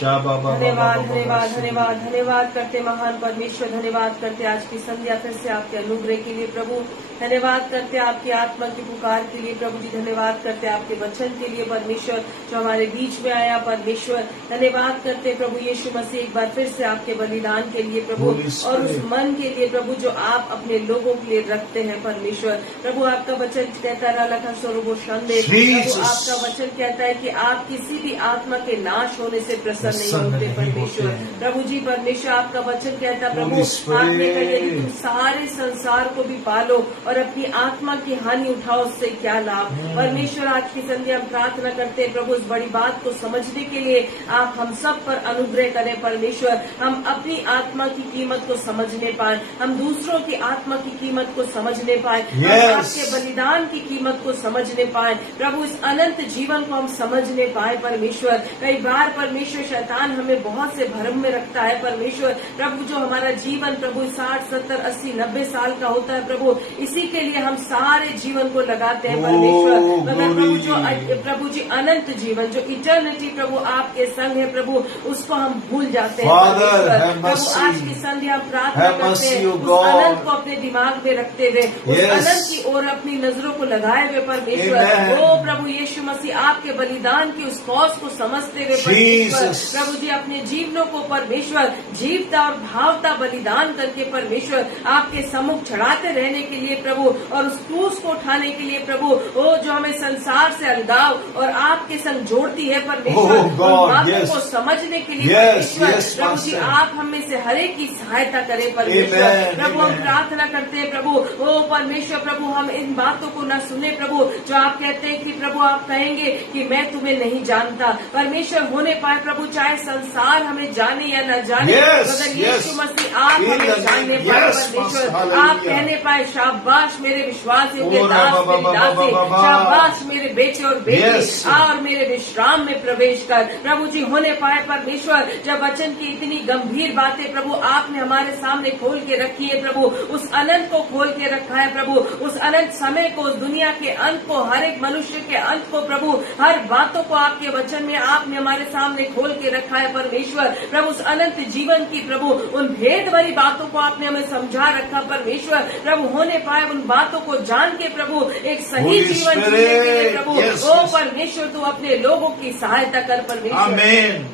धन्यवाद धन्यवाद धन्यवाद धन्यवाद करते महान परमेश्वर, धन्यवाद करते आज की संध्या फिर से आपके अनुग्रह के लिए प्रभु, धन्यवाद करते आपकी आत्मा की पुकार के लिए प्रभु जी, धन्यवाद करते आपके वचन के लिए परमेश्वर जो हमारे बीच में आया परमेश्वर, धन्यवाद करते प्रभु यीशु मसीह एक बार फिर से आपके बलिदान के लिए प्रभु और उस मन के लिए प्रभु जो आप अपने लोगों के लिए रखते हैं परमेश्वर। प्रभु आपका वचन कहता है लखा स्वरूप संदेश, प्रभु आपका वचन कहता है कि आप किसी भी आत्मा के नाश होने से प्रसन्न नहीं होते परमेश्वर। प्रभु जी परमेश्वर आपका वचन कहता है प्रभु आपने कहा यदि तुम सारे संसार को भी पालो और अपनी आत्मा की हानि उठाओ उससे क्या लाभ। परमेश्वर आज की संध्या हम प्रार्थना करते हैं प्रभु उस बड़ी बात को समझने के लिए आप हम सब पर अनुग्रह करें परमेश्वर, हम अपनी आत्मा की कीमत को समझने पाए, हम दूसरों की आत्मा की कीमत को समझने पाए, हम आपके बलिदान की कीमत को समझने पाए प्रभु, इस अनंत जीवन को हम समझने पाए परमेश्वर। कई बार परमेश्वर शैतान हमें बहुत से भ्रम में रखता है परमेश्वर, प्रभु जो हमारा जीवन प्रभु 60, 70, 80, 90 साल का होता है प्रभु, इसी के लिए हम सारे जीवन को लगाते हैं परमेश्वर, मगर प्रभु जो प्रभु जी अनंत जीवन जो इटर्निटी प्रभु आपके संग है प्रभु उसको हम भूल जाते हैं परमेश्वर। प्रभु आज की संध्या हम प्रार्थना करते हैं उस अनंत को अपने दिमाग में रखते हुए उस अनंत की ओर अपनी नजरों को लगाए हुए परमेश्वर, ओ प्रभु यीशु मसीह आपके बलिदान की उस कॉज को समझते हुए परमेश्वर, प्रभु जी अपने जीवनों को परमेश्वर जीवता और भावता बलिदान करके परमेश्वर आपके सम्मुख चढ़ाते रहने के लिए प्रभु और उस क्रूस को उठाने के लिए प्रभु ओ जो हमें संसार से अलगाव और आपके संग जोड़ती है परमेश्वर, उन बातों को समझने के लिए परमेश्वर प्रभु जी आप हमें से हरेक की सहायता करें परमेश्वर। प्रभु हम प्रार्थना करते हैं प्रभु ओ परमेश्वर प्रभु हम इन बातों को न सुने प्रभु जो आप कहते हैं कि प्रभु आप कहेंगे कि मैं तुम्हें नहीं जानता परमेश्वर, होने पाए प्रभु चाहे संसार हमें जाने या न जाने मगर यीशु मसीह आप हमें जानने पाए परमेश्वर, आप कहने पाए शाबाश मेरे विश्वासियों के दास मेरी दासी, शाबाश मेरे बेटे और बेटी आ और मेरे विश्राम में प्रवेश कर। प्रभु जी होने पाए परमेश्वर जब वचन की इतनी गंभीर बातें प्रभु आपने हमारे सामने खोल के रखी है प्रभु, उस अनंत को खोल के रखा है प्रभु, उस अनंत समय को उस दुनिया के अंत को हर एक मनुष्य के अंत को प्रभु हर बातों को आपके वचन में आपने हमारे सामने खोल के रखा है परमेश्वर। प्रभु उस अनंत जीवन की प्रभु उन भेद भरी बातों को आपने हमें समझा रखा परमेश्वर, प्रभु होने पाए उन बातों को जान के प्रभु एक सही जीवन जीने के लिए प्रभु ओ परमेश्वर तू अपने लोगों की सहायता कर परमेश्वर।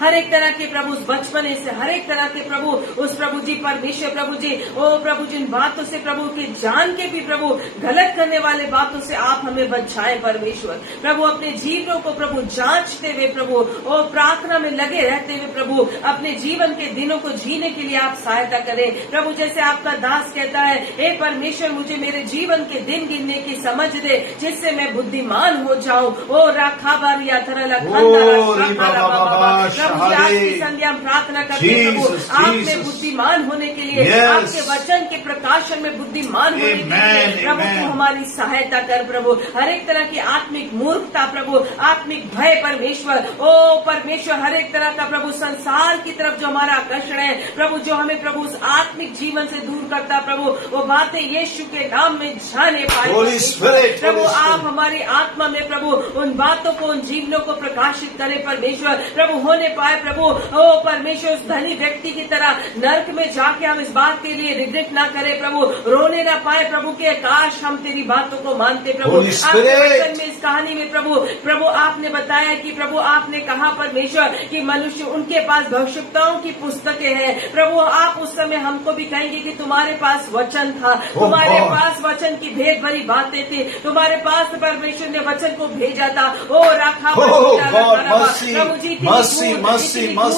हर एक तरह के प्रभु उस बचपने से हर एक तरह के प्रभु उस प्रभु जी परमेश्वर प्रभु जी ओ प्रभु जिन बातों से प्रभु की जान के भी प्रभु गलत करने वाले बातों से आप हमें बचाएं परमेश्वर। प्रभु अपने जीवनों को प्रभु जांचते हुए प्रभु ओ प्रार्थना में लगे रहते हुए प्रभु अपने जीवन के दिनों को जीने के लिए आप सहायता करें प्रभु, जैसे आपका दास कहता है हे परमेश्वर मुझे मेरे जीवन के दिन गिनने की समझ दे जिससे मैं बुद्धिमान हो जाऊं। ओ राखाबार या थरला प्रभु आज की संध्या हम प्रार्थना करते हैं प्रभु आप में बुद्धिमान होने के लिए आपके वचन के प्रकाशन में बुद्धिमान होने के लिए प्रभु तू हमारी सहायता कर प्रभु, हर एक तरह की आत्मिक मूर्खता प्रभु आत्मिक भय परमेश्वर ओ परमेश्वर हर एक तरह का प्रभु संसार की तरफ जो हमारा आकर्षण है प्रभु जो हमें प्रभु उस आत्मिक जीवन से दूर करता प्रभु वो बातें यीशु के नाम में जाने पाए प्रभु, आप हमारी आत्मा में प्रभु उन बातों को उन जीवनों को प्रकाशित करें परमेश्वर। प्रभु होने पाए प्रभु। ओ परमेश्वर, उस धनी व्यक्ति की तरह नर्क में जाके हम इस बात के लिए रिग्रेट ना करें प्रभु, रोने ना पाए प्रभु के काश हम तेरी बातों को मानते प्रभु। आपके वचन में इस कहानी में प्रभु आपने बताया कि प्रभु आपने कहा परमेश्वर कि मनुष्य उनके पास भविष्यवक्ताओं की पुस्तकें हैं प्रभु। आप उस समय हमको भी कहेंगे कि तुम्हारे पास वचन था, तुम्हारे पास वचन की भेद भरी बातें थी, तुम्हारे पास परमेश्वर ने वचन को भेजा था। ओ राखा प्रभु जी,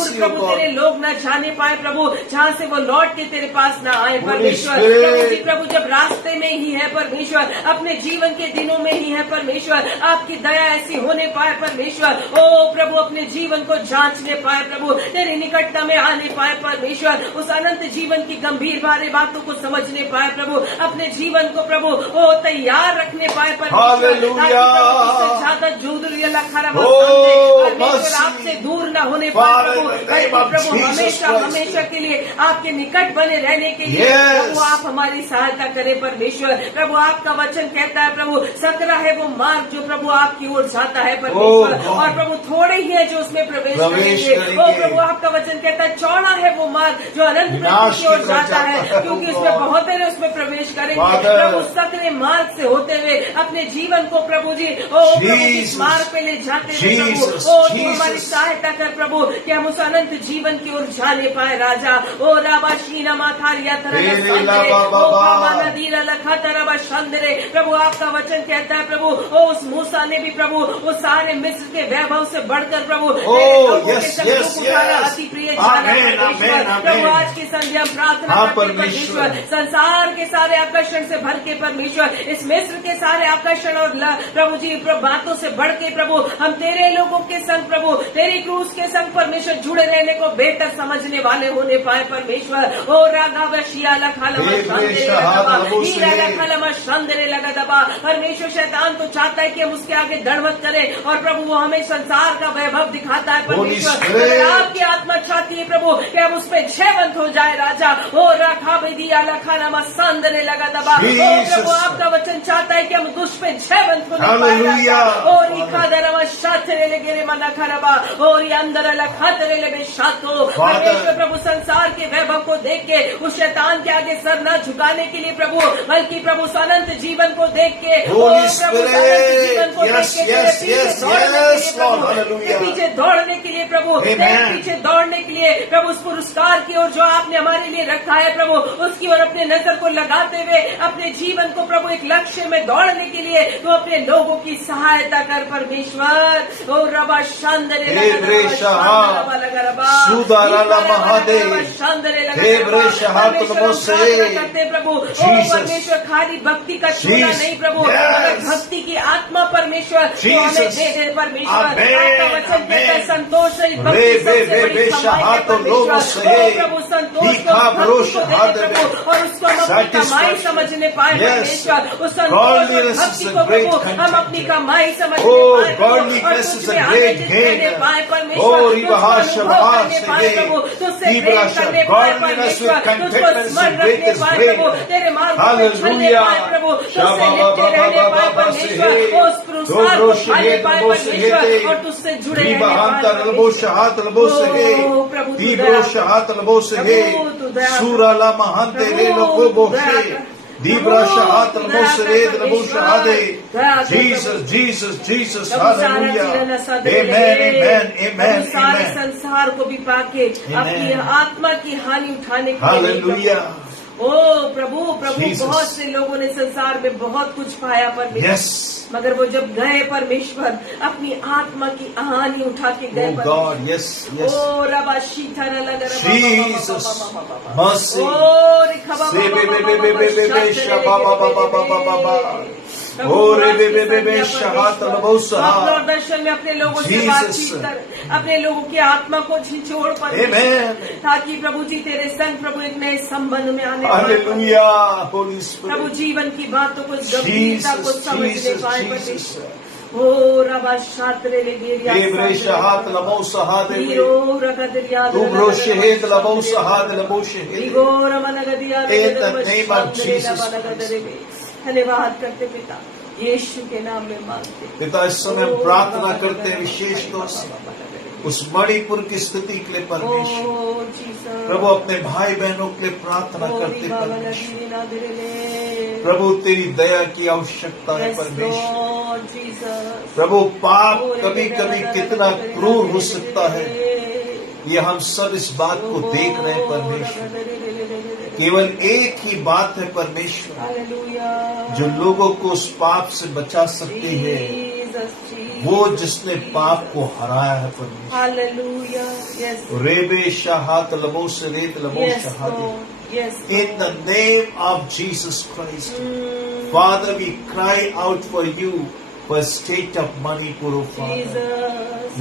प्रभु तेरे लोग न जाने पाए प्रभु, जहाँ से वो लौट के तेरे पास न आए परमेश्वर। प्रभु जी, प्रभु जब रास्ते में ही है परमेश्वर, अपने जीवन के दिनों में ही है परमेश्वर, आपकी दया ऐसी होने पाए परमेश्वर। ओ प्रभु अपने जीवन को जांचने पाए प्रभु, तेरी निकटता में आने पाए परमेश्वर, उस अनंत जीवन की गंभीर बारे बातों को समझने पाए प्रभु, अपने जीवन को प्रभु ओ तैयार रखने पाए परमेश्वर। ज्यादा आपसे दूर न होने पाए प्रभु, हमेशा के लिए आपके निकट बने रहने के लिए प्रभु आप हमारी सहायता करें परमेश्वर। प्रभु आपका वचन कहता है प्रभु, सकरा है वो मार्ग जो प्रभु आपकी ओर जाता है परमेश्वर, और प्रभु थोड़े ही है जो उसमें प्रवेश करेंगे। ओ प्रभु आपका वचन कहता है चौड़ा है वो मार्ग जो अनंत की ओर जाता है, क्योंकि उसमें बहुत देर उसमें प्रवेश करेंगे। प्रभु सकरे मार्ग से होते हुए अपने जीवन को प्रभु जी ओ इस मार्ग पे ले जाते हैं प्रभु। ओ तू हमारी सहायता कर प्रभु कि हम उस अनंत जीवन की ओर जाने पाए राजा। ओ राबा शीना माथारिया तरह प्रभु आपका वचन कहता है प्रभु, ओ उस मूसा ने भी प्रभु वो सारे मिस्र के वैभव से बढ़कर प्रभु अति प्रिय प्रभु आज की संध्या प्रार्थना परमेश्वर, संसार के सारे आकर्षण से भर के परमेश्वर, इस मिस्र के सारे आकर्षण और प्रभु जी बातों से बढ़ के प्रभु हम तेरे लोगों के संग प्रभु तेरी क्रूस के संग परमेश्वर जुड़े रहने को बेहतर समझने वाले होने पाए परमेश्वर। ओ राघव शियाला शांदरे लगा दबा परमेश्वर, शैतान तो चाहता है कि हम उसके आगे दंडवत करें और प्रभु वो हमें संसार का वैभव दिखाता है परमेश्वर। आपकी आत्मा चाहती है प्रभु कि हम उस पर जयवंत हो जाए राजा। ओ राखा दिया लखा शांदरे लगा दबा, प्रभु आपका वचन चाहता है कि हम दुष्ट पे जयवंत होने पाए। और परमेश्वर प्रभु संसार के वैभव को देख के उस शैतान के आगे सर न झुकाने के लिए प्रभु, बल्कि प्रभु अनंत जीवन को देख के पीछे दौड़ने के लिए प्रभु, पीछे दौड़ने के लिए प्रभु उस पुरस्कार की ओर जो आपने हमारे लिए रखा है प्रभु, उसकी ओर अपने नजर को लगाते हुए अपने जीवन को प्रभु एक लक्ष्य में दौड़ने के लिए तो अपने लोगों की सहायता कर परमेश्वर। ओ रबा शांदरे करते प्रभु। ओ परमेश्वर खाली भक्ति का छूना नहीं प्रभु, भक्ति की आत्मा परमेश्वर हमें दे दे परमेश्वर। आपका वचन कहता है संतोष से भक्ति सबसे बड़ी कमाई परमेश्वर। प्रभु संतोष को और उसको हम अपनी कमाई समझने पाए परमेश्वर। उस संतोष और भक्ति को प्रभु हम अपनी कमाई समझने पाए परमेश्वर, प्रभु तुझसे प्रेम करने पाए परमेश्वर, तुझको स्मरण रखने पाए प्रभु, तेरे मार्ग में चलने पाए प्रभु, तुझसे लिपटे रहने पाए परमेश्वर, उस पुरस्कार को पाने पाए परमेश्वर और तुझसे जुड़े रहने Jesus, hallelujah. Amen. सारे संसार को भी पाके अपनी आत्मा की हानि उठाने के लिए ओ प्रभु बहुत से लोगों ने संसार में बहुत कुछ पाया परमेश्वर, मगर वो जब गए परमेश्वर अपनी आत्मा की हानि उठा के गए परमेश्वर। ओ रबा शीथरा लगा दर्शन में अपने लोगों से बातचीत कर, अपने लोगों की आत्मा को झिझोड़ पर, ताकि प्रभु जी तेरे संग प्रभु एक नए संबंध में आने प्रभु जीवन की बातों को गंभीरता को समझने पाए परमेश्वर। ओ रबा शात्रे ले गेरिया शहात लबो सहाद हीरो रगदिया तुब्रो शहेद लबो सहाद लबो शहेद ईगोर मनगदिया धन्यवाद करते पिता, यीशु के नाम में मांगते पिता। इस समय हम प्रार्थना करते हैं विशेष तौर से उस मणिपुर की स्थिति के लिए परमेश्वर, प्रभु अपने भाई बहनों के लिए प्रार्थना करते परमेश्वर, प्रभु तेरी दया की आवश्यकता है परमेश्वर। प्रभु पाप कभी कभी कितना क्रूर हो सकता है, ये हम सब इस बात को देख रहे हैं परमेश्वर। केवल एक ही बात है परमेश्वर जो लोगों को उस पाप से बचा सकती है, वो जिसने पाप को हराया है परमेश्वर। रेबे शहात लबो से रेत लबो शहादे। In the name of Jesus Christ, Father, we cry out for you for state of Manipur, O Father.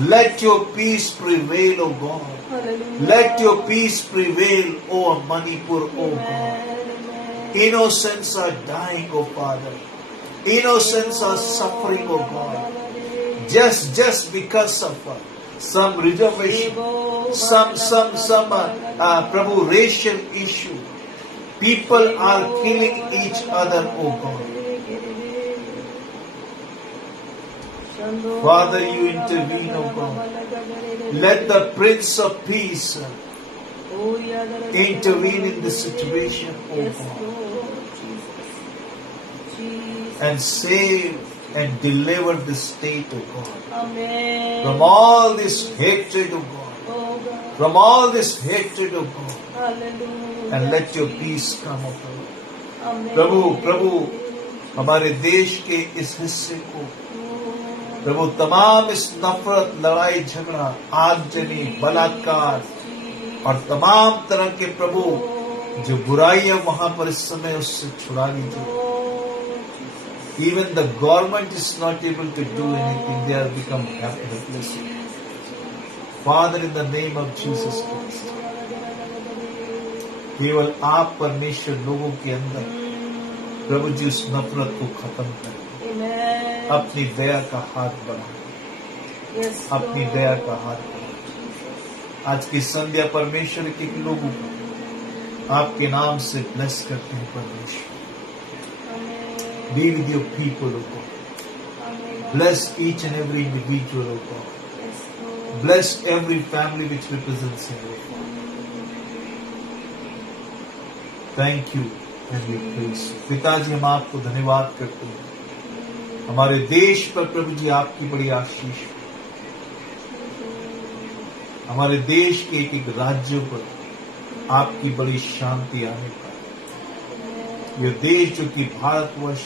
Let your peace prevail, O God. Let your peace prevail over Manipur, O God. Innocents are dying, O Father. Innocents are suffering, O God. Just because of some reservation, some Prabhu, racial issue. People are killing each other, O God. Father, you intervene, O God. Let the Prince of Peace intervene in this situation, O God. And save and deliver this state, O God. Amen. From all this hatred, O God. From all this hatred, O God. Hallelujah. And let your peace come, O God. Amen. प्रभु हमारे देश के इस हिस्से को प्रभु तमाम इस नफरत, लड़ाई झगड़ा, आगजनी, बलात्कार और तमाम तरह के प्रभु जो बुराइयां वहां पर इस समय उससे छुड़ा लीजिए। Even the government is not able to do anything. They have become helpless. Father, in the name of Jesus Christ, केवल आप परमेश्वर लोगों के अंदर प्रभु जी उस नफरत को खत्म करें। अपनी दया का हाथ बढ़ाएं, अपनी दया का हाथ बढ़ाएं। आज की संध्या परमेश्वर के लोगों को आपके नाम से ब्लेस करते हैं परमेश्वर। Be with your people, O God. Bless each and every individual, O God. Bless every family which represents Him, O God. Thank you and we praise you. पिताजी, हम आपको धन्यवाद करते हैं। हमारे देश पर प्रभु जी आपकी बड़ी आशीष, हमारे देश के एक एक राज्यों पर आपकी बड़ी शांति आने पर, यह देश जो कि भारतवर्ष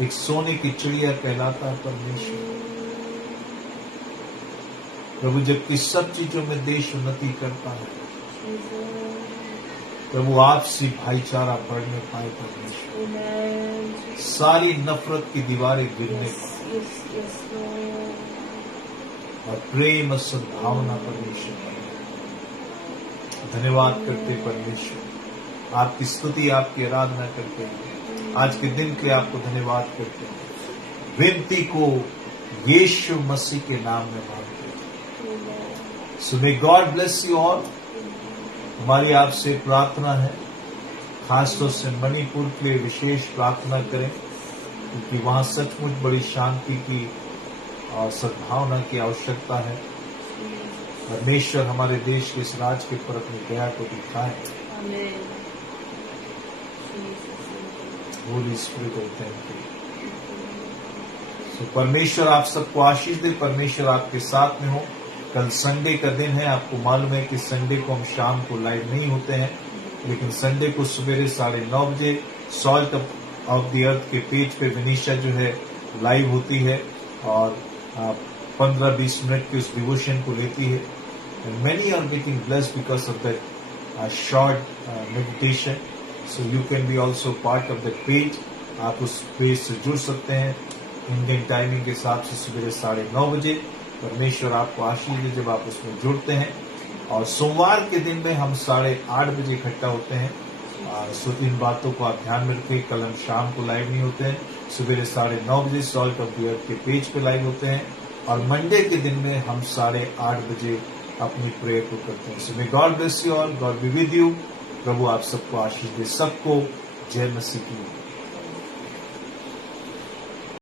एक सोने की चिड़िया कहलाता है परमेश्वर। प्रभु जबकि सब चीजों में देश उन्नति करता है, प्रभु आपसी भाईचारा बढ़ने पाए परमेश्वर, सारी नफरत की दीवारें गिरने पाए और प्रेम और सद्भावना परमेश्वर। धन्यवाद करते परमेश्वर, आपकी स्तुति, आपकी आराधना करते हैं। आज के दिन के आपको धन्यवाद करते हैं। विनती को यीशु मसीह के नाम में मांगते हैं। So may God bless you all. हमारी आपसे प्रार्थना है, खासतौर से मणिपुर के लिए विशेष प्रार्थना करें, क्योंकि वहां सचमुच बड़ी शांति की और सद्भावना की आवश्यकता है। परमेश्वर हमारे देश के इस राज्य के पर अपनी दया को दिखाए। Holy spirit of thank you. So परमेश्वर आप सबको आशीष दे, परमेश्वर आपके साथ में हो। कल संडे का दिन है, आपको मालूम है कि संडे को हम शाम को लाइव नहीं होते हैं, लेकिन संडे को सवेरे 9:30 बजे सॉल्ट ऑफ द अर्थ के पेज पे विनीशा जो है लाइव होती है और 15-20 मिनट के उस डिवोशन को लेती है। And many are getting blessed because of that short meditation. So you can be also part of that page. आप उस पेज से जुड़ सकते हैं इंडियन टाइमिंग के हिसाब से सवेरे 9:30 बजे। परमेश्वर आपको आशीष दे जब आप उसमें जुड़ते हैं। और सोमवार के दिन में हम 8:30 बजे इकट्ठा होते हैं। सो इन बातों को आप ध्यान में रखें। कल हम शाम को लाइव नहीं होते हैं, सवेरे 9:30 बजे सॉल्ट ऑफ द अर्थ के पेज पे लाइव होते हैं। और मंडे के दिन में हम 8:30 बजे अपनी प्रेयर को करते हैं। So may God bless you all, God be with you. प्रभु आप सबको आशीष दे। सबको जय मसीह की।